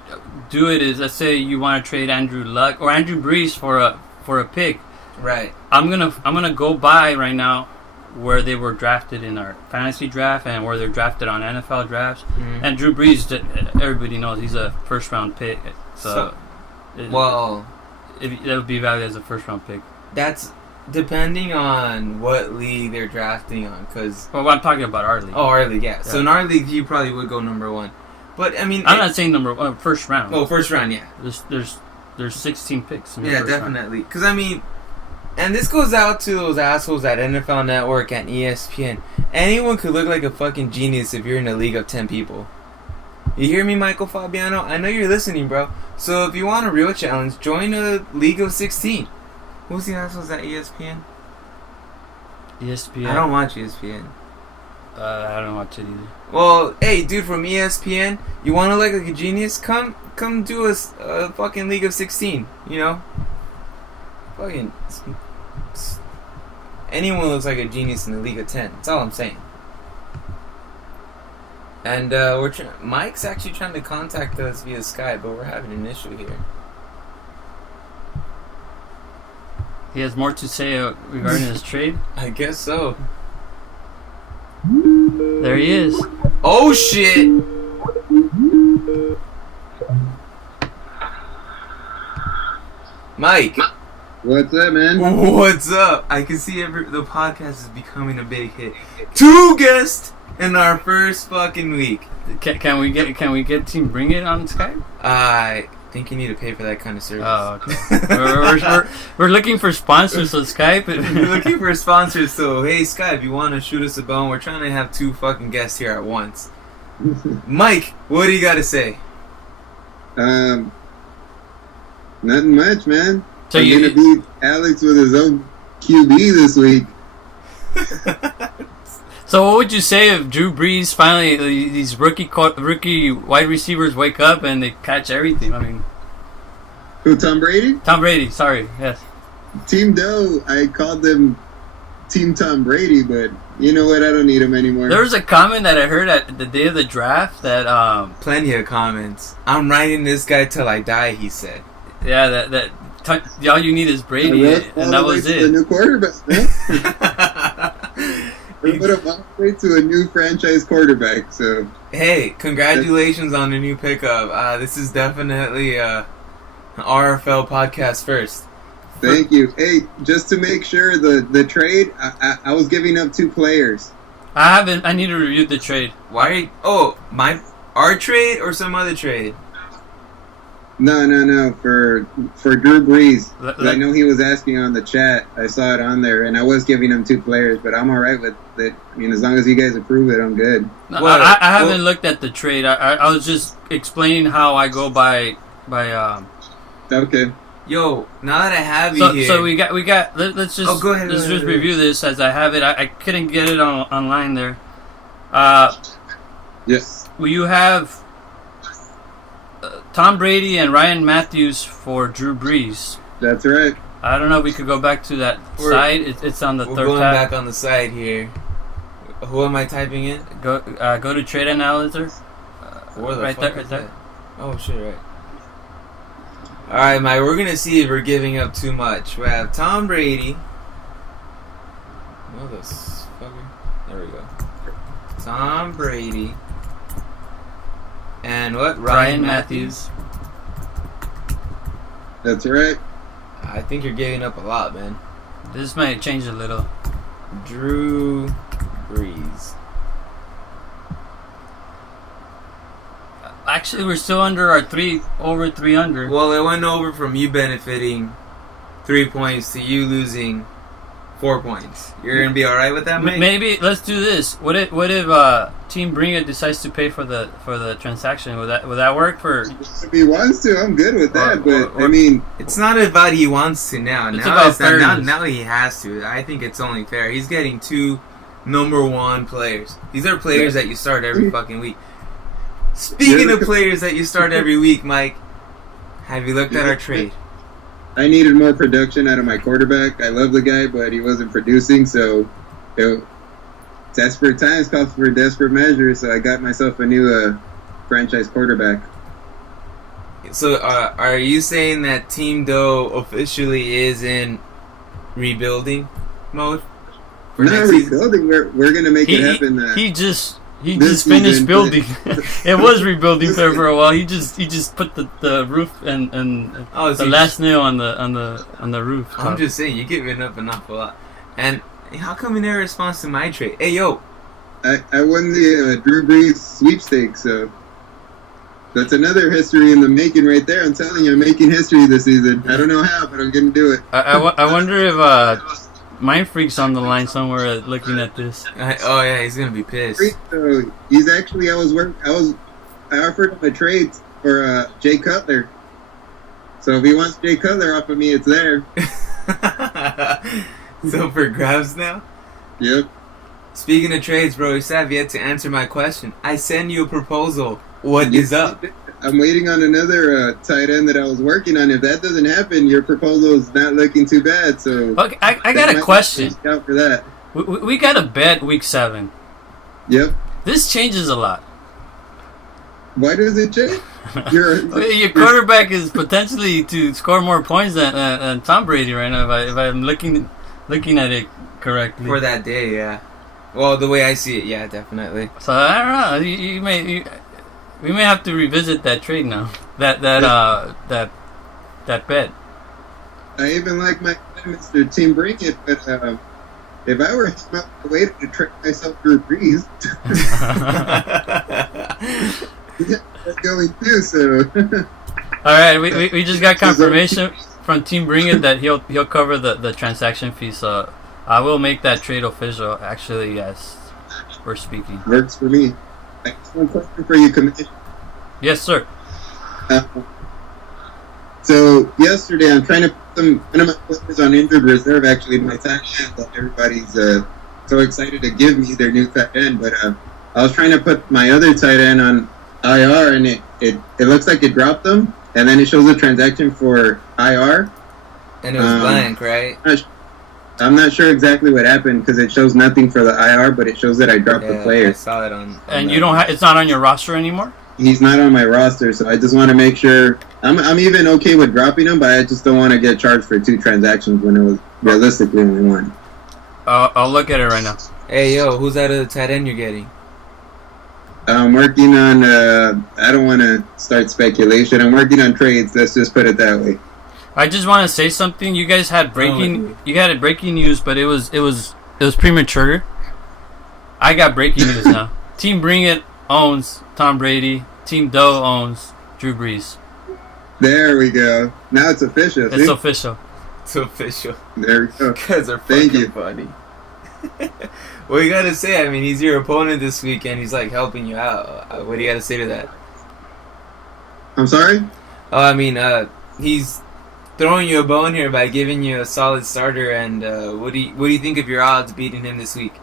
do it is, let's say you want to trade Andrew Luck or Andrew Brees for a pick. Right. I'm gonna go by right now where they were drafted in our fantasy draft and where they're drafted on NFL drafts. Mm-hmm. And Drew Brees, everybody knows he's a first round pick. So that would be valued as a first round pick. That's depending on what league they're drafting on, because. Well, I'm talking about our league. Oh, our league, yeah. So in our league, you probably would go number 1. But I'm not saying number 1, first round. Oh, first round, yeah. There's 16 picks. Yeah, definitely. Because and this goes out to those assholes at NFL Network and ESPN. Anyone could look like a fucking genius if you're in a league of 10 people. You hear me, Michael Fabiano? I know you're listening, bro. So if you want a real challenge, join a league of 16. Who's the assholes at ESPN? ESPN. I don't watch ESPN. I don't watch it either. Well, hey, dude from ESPN, you want to look like a genius? Come do a fucking League of 16, Fucking... Anyone looks like a genius in the League of 10. That's all I'm saying. And Mike's actually trying to contact us via Skype, but we're having an issue here. He has more to say regarding his trade? I guess so. There he is. Oh shit! Mike! What's up, man? What's up? I can see the podcast is becoming a big hit. 2 guests in our first fucking week. Can we get Team Bring It on Skype? I think you need to pay for that kind of service. Oh, okay. we're looking for sponsors on Skype. We're looking for sponsors, so hey Skype, you want to shoot us a bone? We're trying to have 2 fucking guests here at once. Mike, what do you got to say? Nothing much, man. So I'm gonna beat Alex with his own QB this week. So what would you say if Drew Brees finally these rookie wide receivers wake up and they catch everything? I mean, Who, Tom Brady? Tom Brady. Sorry, yes. Team Doe, I called them Team Tom Brady, but you know what? I don't need him anymore. There was a comment that I heard at the day of the draft that Plenty of comments. I'm riding this guy till I die, he said. yeah, all you need is Brady, and that was The it. new quarterback. We're going to wait to a new franchise quarterback. So Hey, congratulations on the new pickup. This is definitely an RFL podcast first. thank you. Hey, just to make sure the trade, I was giving up 2 players. I need to review the trade. Why? Are you, oh, our trade or some other trade? No, for Drew Brees. Let- I know he was asking on the chat. I saw it on there, and I was giving him 2 players, but I'm all right with it. I mean, as long as you guys approve it, I'm good. No, Well, I haven't looked at the trade. I was just explaining how I go by. Okay. Yo, now that I have you here. So we got. Let's just. Oh, go ahead, Let's go ahead, just go ahead. review this as I have it. I couldn't get it online there. Yes. Will you have Tom Brady and Ryan Matthews for Drew Brees? That's right. I don't know if we could go back to that side. It's on the We're third going tab. back on the side here. Who am I typing in? Go to Trade Analyzer. Where the Right fuck there, is right there. that? Oh shit, right. Alright, Mike, we're gonna see if we're giving up too much. We have Tom Brady. Oh, this fucker. There we go. Tom Brady. And what? Ryan Matthews. That's right. I think you're giving up a lot, man. This might change a little. Drew Brees. Actually, we're still under our over 3 under. Well, it went over from you benefiting 3 points to you losing 4 points. You're gonna be all right with that, mate? Maybe let's do this. What if Team Bring It decides to pay for the transaction? Would that work for? If he wants to, I'm good with that. But or- I mean, It's not about he wants to now. It's Now about it's not, fairness. now he has to. I think it's only fair. He's getting 2 number 1 players. These are players that you start every fucking week. Speaking of players that you start every week, Mike, have you looked at our trade? I needed more production out of my quarterback. I love the guy, but he wasn't producing, so desperate times call for desperate measures. So I got myself a new franchise quarterback. So, are you saying that Team Doe officially is in rebuilding mode for Not next season? rebuilding. We're gonna make it happen. He just this finished season, building. It was rebuilding for a while. He just put the roof and Oh, so the you last nail on the roof. I'm just saying, you're giving up an awful lot. And how come you never responds to my trade? Hey, yo. I won the Drew Brees sweepstakes, so that's another history in the making right there. I'm telling you, I'm making history this season. I don't know how, but I'm gonna do it. I wonder if Mind Freak's on the line somewhere looking at this. Oh, yeah, he's going to be pissed. So he's actually, I offered him a trade for Jay Cutler. So if he wants Jay Cutler off of me, it's there. So for grabs now? Yep. Speaking of trades, bro, you still have yet to answer my question. I send you a proposal. What is up? I'm waiting on another tight end that I was working on. If that doesn't happen, your proposal is not looking too bad. So Okay, I got a question. Out for that. We got a bet week 7. Yep. This changes a lot. Why does it change? Your quarterback is potentially to score more points than Tom Brady right now. If I'm looking at it correctly. For that day, yeah. Well, the way I see it, yeah, definitely. So I don't know. We may have to revisit that trade now. That bet. I even like my Mr. Team Bring It, but if I were him, I would wait to trick myself through Breeze. That's going too. So. All right, we just got confirmation from Team Bring It that he'll cover the transaction fee. So I will make that trade official. Actually, yes, we're speaking. Works for me. I have one question for you, Commissioner. Yes, sir. So yesterday, I'm trying to put one of my players on injured reserve. Actually, my tight end that everybody's so excited to give me their new tight end, but I was trying to put my other tight end on IR, and it looks like it dropped them, and then it shows a transaction for IR. And it was blank, right? I'm not sure exactly what happened because it shows nothing for the IR, but it shows that I dropped the player. I saw it on and you don't have, it's not on your roster anymore? He's not on my roster, so I just want to make sure. I'm even okay with dropping him, but I just don't want to get charged for 2 transactions when it was realistically only 1. I'll look at it right now. Hey, yo, who's out of the tight end you're getting? I'm working on, I don't want to start speculation. I'm working on trades, let's just put it that way. I just want to say something. You guys had breaking news, but it was premature. I got breaking news now. Team Bring It owns Tom Brady. Team Doe owns Drew Brees. There we go. Now it's official. It's official. It's official. There we go. You guys are fucking funny. What you gotta say? I mean, he's your opponent this week, and he's like helping you out. What do you gotta say to that? I'm sorry? Oh, I mean, he's throwing you a bone here by giving you a solid starter. And what do you think of your odds beating him this week?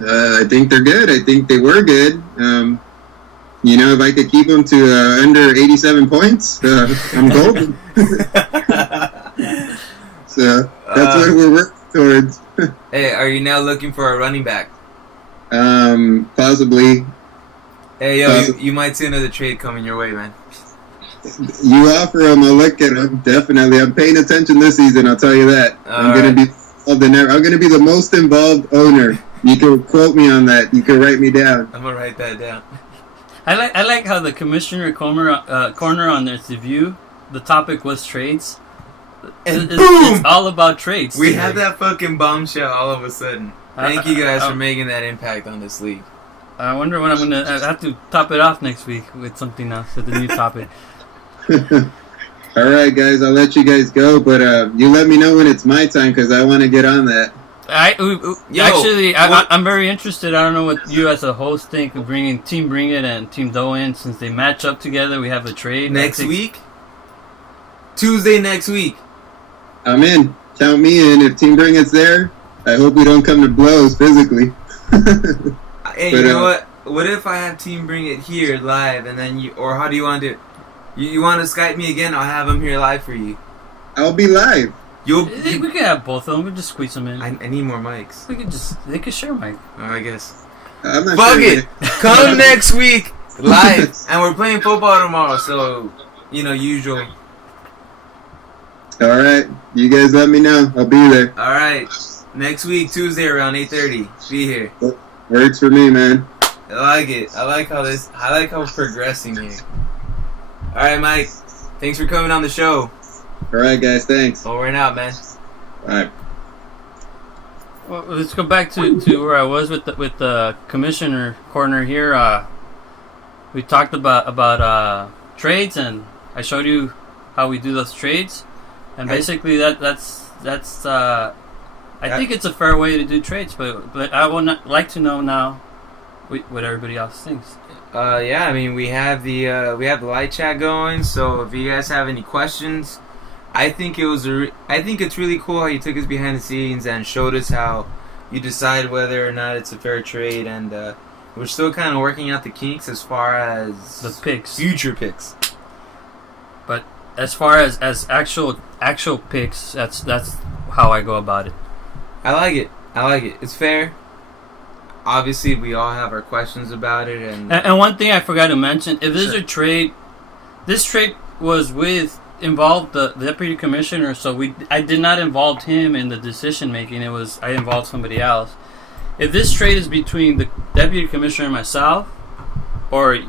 I think they're good. I think they were good. If I could keep them to under 87 points, I'm golden. So that's what we're working towards. Hey, are you now looking for a running back? Possibly. Hey, yo, you might see another trade coming your way, man. You offer them, I'll look at them. Definitely. I'm paying attention this season, I'll tell you that. I'm going to be the most involved owner. You can quote me on that. You can write me down. I'm going to write that down. I like how the commissioner corner on this review, the topic was trades. And boom! It's all about trades. We have that fucking bombshell all of a sudden. Thank you guys for making that impact on this league. I wonder when I have to top it off next week with something else, with a new topic. All right, guys, I'll let you guys go, but you let me know when it's my time because I want to get on that. I'm very interested. I don't know what you as a host think of bringing Team Bring It and Team Doe in since they match up together. We have a trade next week. Tuesday next week. I'm in. Count me in. If Team Bring It's there, I hope we don't come to blows physically. Hey, you know what? What if I have Team Bring It here live, and then or how do you want to do it? You want to Skype me again? I'll have them here live for you. I'll be live. We could have both of them. We'll just squeeze them in. I need more mics. They could share mic. Oh, I guess. I'm not Fuck sure it. Come next week live, and we're playing football tomorrow. So, usual. All right, you guys let me know. I'll be there. All right, next week Tuesday around 8:30. Be here. Works for me, man. I like it. I like how we're progressing here. All right, Mike. Thanks for coming on the show. All right, guys. Thanks. Over and out, man. All right. Well, let's go back to where I was with the commissioner corner here. We talked about trades, and I showed you how we do those trades. And basically, that's I think it's a fair way to do trades, but I would like to know now what everybody else thinks. Yeah, I mean we have the light chat going, so if you guys have any questions, I think it's really cool how you took us behind the scenes and showed us how you decide whether or not it's a fair trade, and we're still kind of working out the kinks as far as the picks, future picks. But as far as actual picks, that's how I go about it. I like it. It's fair. Obviously, we all have our questions about it, and one thing I forgot to mention: if there's a trade, this trade involved the deputy commissioner, so I did not involve him in the decision making. I involved somebody else. If this trade is between the deputy commissioner and myself, or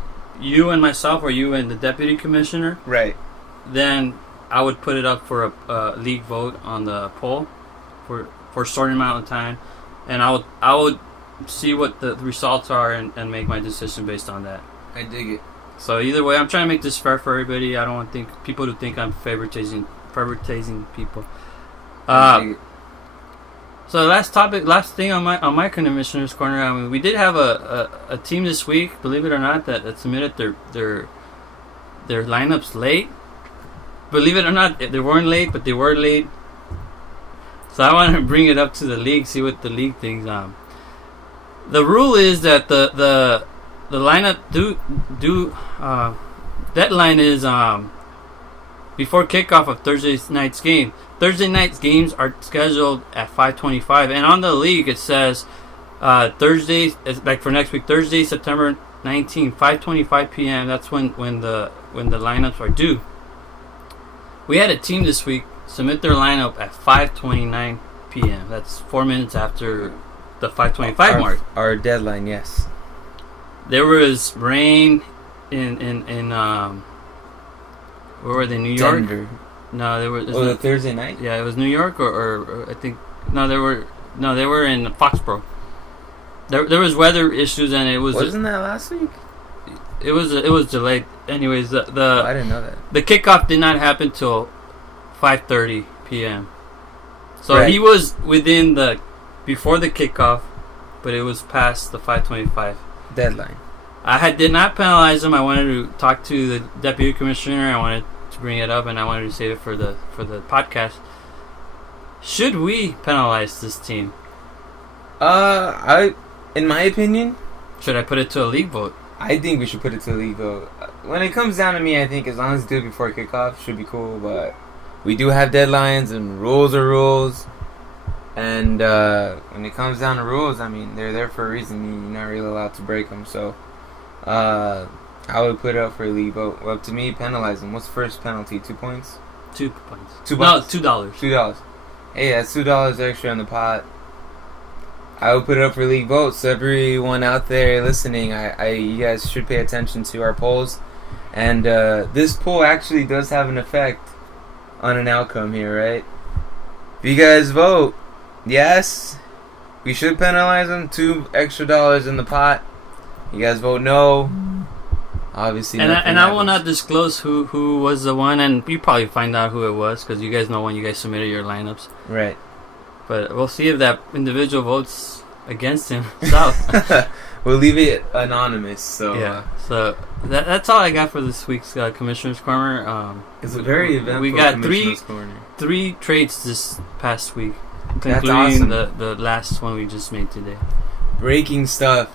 you and myself, or you and the deputy commissioner, right? Then I would put it up for a league vote on the poll for a certain amount of time, and I would see what the results are and make my decision based on that. I dig it. So either way, I'm trying to make this fair for everybody. I don't want people to think I'm favoritizing people. So last thing on my commissioner's corner. I mean, we did have a team this week, believe it or not, that submitted their lineups late. Believe it or not, they weren't late, but they were late. So I want to bring it up to the league, see what the league thinks. The rule is that the lineup deadline is before kickoff of Thursday night's game. Thursday night's games are scheduled at 5:25, and on the league it says Thursday, like for next week, Thursday, September 19, 5:25 p.m. That's when the lineups are due. We had a team this week submit their lineup at 5:29 p.m. That's 4 minutes after the 5:25 mark. Our deadline, yes. There was rain in where were they? New York? Denver. No, they were. The Thursday night? Yeah, it was New York or I think they were in Foxborough. There was weather issues and it was. Wasn't that last week? It was delayed. Anyways, I didn't know that. The kickoff did not happen till 5:30 p.m. So right. He was within before the kickoff, but it was past the 5:25 deadline. I did not penalize him. I wanted to talk to the deputy commissioner. I wanted to bring it up, and I wanted to save it for the podcast. Should we penalize this team? In my opinion, should I put it to a league vote? I think we should put it to a league vote. When it comes down to me, I think as long as it's due before kickoff, should be cool. But we do have deadlines, and rules are rules. And when it comes down to rules, I mean, they're there for a reason. You're not really allowed to break them. So I would put it up for a league vote. Well, to me, penalize them. What's the first penalty? 2 points? 2 points. No, $2. $2. Hey, that's $2 extra in the pot. I would put it up for league vote. So everyone out there listening, you guys should pay attention to our polls. And this poll actually does have an effect on an outcome here, right? If you guys vote yes, we should penalize them. $2 extra in the pot. You guys vote no. Obviously, and I will not disclose who was the one, and you probably find out who it was because you guys know when you guys submitted your lineups. Right. But we'll see if that individual votes against him. South. We'll leave it anonymous. So yeah. So that's all I got for this week's Commissioner's Corner. It's a very eventful. We got Commissioner's Corner. three trades this past week, That's including awesome. the last one we just made today. Breaking stuff.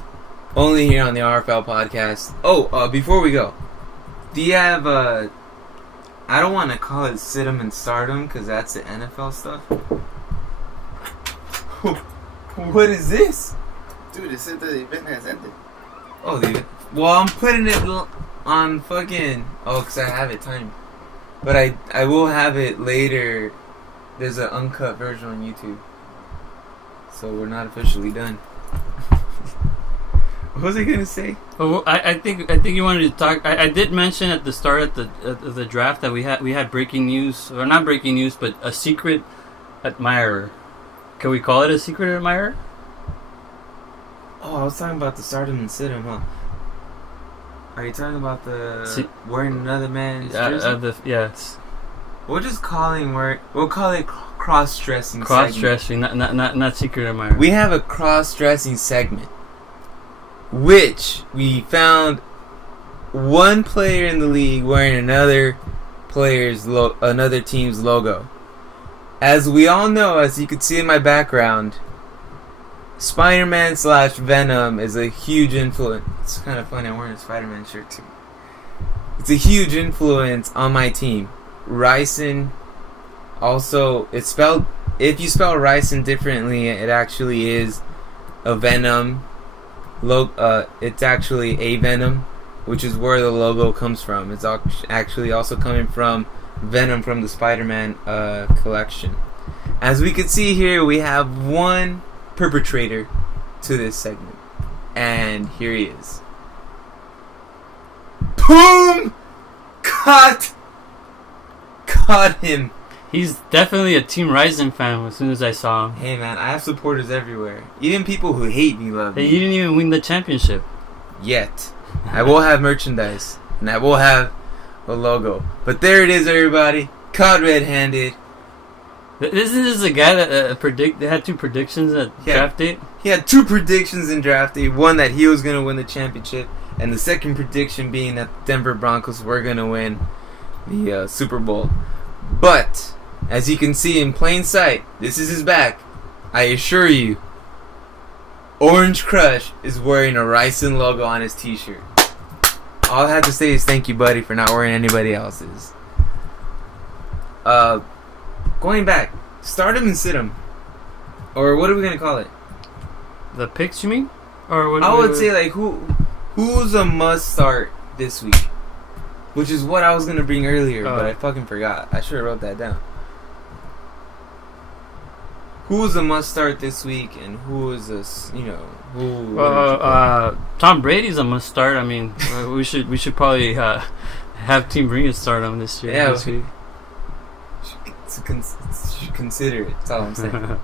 Only here on the RFL Podcast. Oh, before we go, do you have I don't want to call it Sit 'em and Start 'em because that's the NFL stuff. What is this? Dude, it said the event has ended. Oh, well, I'm putting it on fucking. Oh, because I have it timed. But I will have it later. There's an uncut version on YouTube. So we're not officially done. What was I gonna say? Well, I think you wanted to talk. I did mention at the start of the draft that we had breaking news, or not breaking news, but a secret admirer. Can we call it a secret admirer? Oh, I was talking about the Stardom and Sit 'em, huh? Are you talking about the wearing another man's jersey? Yes. We'll just call him we'll call it cross-dressing. Cross-dressing, not secret admirer. We have a cross-dressing segment, which we found one player in the league wearing another team's logo. As we all know, as you can see in my background, Spider-Man / Venom is a huge influence. It's kind of funny, I'm wearing a Spider-Man shirt too. It's a huge influence on my team. Ryson, also, it's spelled, if you spell Ryson differently, it actually is a Venom. It's actually a Venom, which is where the logo comes from. It's actually also coming from Venom from the Spider-Man collection. As we can see here, we have one perpetrator to this segment, and here he is. Boom! Caught him. He's definitely a Team Ryzen fan as soon as I saw him. Hey man, I have supporters everywhere. Even people who hate me love me. Hey, you didn't even win the championship. Yet. I will have merchandise, and I will have a logo. But there it is, everybody. Caught red-handed. Isn't this a guy that had 2 predictions at draft date? He had 2 predictions in draft day. One that he was going to win the championship, and the second prediction being that the Denver Broncos were going to win the Super Bowl. But, As you can see in plain sight, this is his back. I assure you, Orange Crush is wearing a Ryson logo on his t-shirt. All I have to say is thank you, buddy, for not wearing anybody else's. Going back, start him and sit him. Or what are we going to call it? The picks, you mean? Or what? I would say, like, who's a must start this week? Which is what I was going to bring earlier, but I fucking forgot. I should have wrote that down. Who's a must start this week, and who is a, who? Tom Brady's a must start. I mean, we should probably have Team Bring start him this year. Yeah, this week. Should consider it. That's all I'm saying.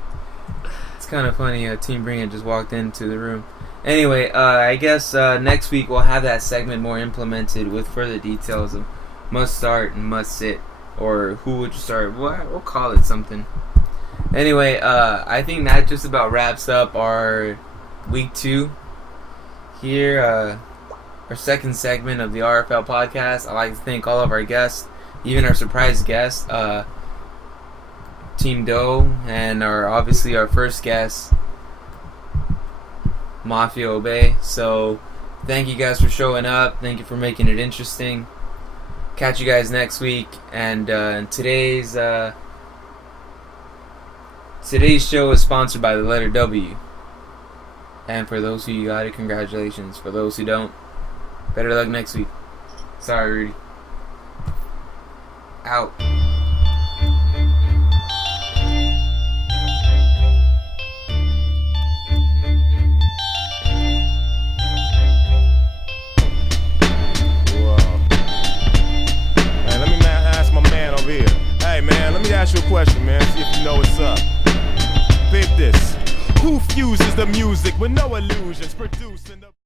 It's kind of funny. Team Bring It just walked into the room. Anyway, I guess next week we'll have that segment more implemented with further details of must start and must sit, or who would you start. We'll call it something. Anyway, I think that just about wraps up our week 2 here, our second segment of the RFL podcast. I'd like to thank all of our guests, even our surprise guest, Team Doe, and obviously our first guest, MaFiiaObey. So, thank you guys for showing up. Thank you for making it interesting. Catch you guys next week. And today's show is sponsored by the letter W. And for those who got it, congratulations. For those who don't, better luck next week. Sorry, Rudy. Out. Let me ask you a question, man. See if you know what's up. Big this. Who fuses the music with no illusions, producing the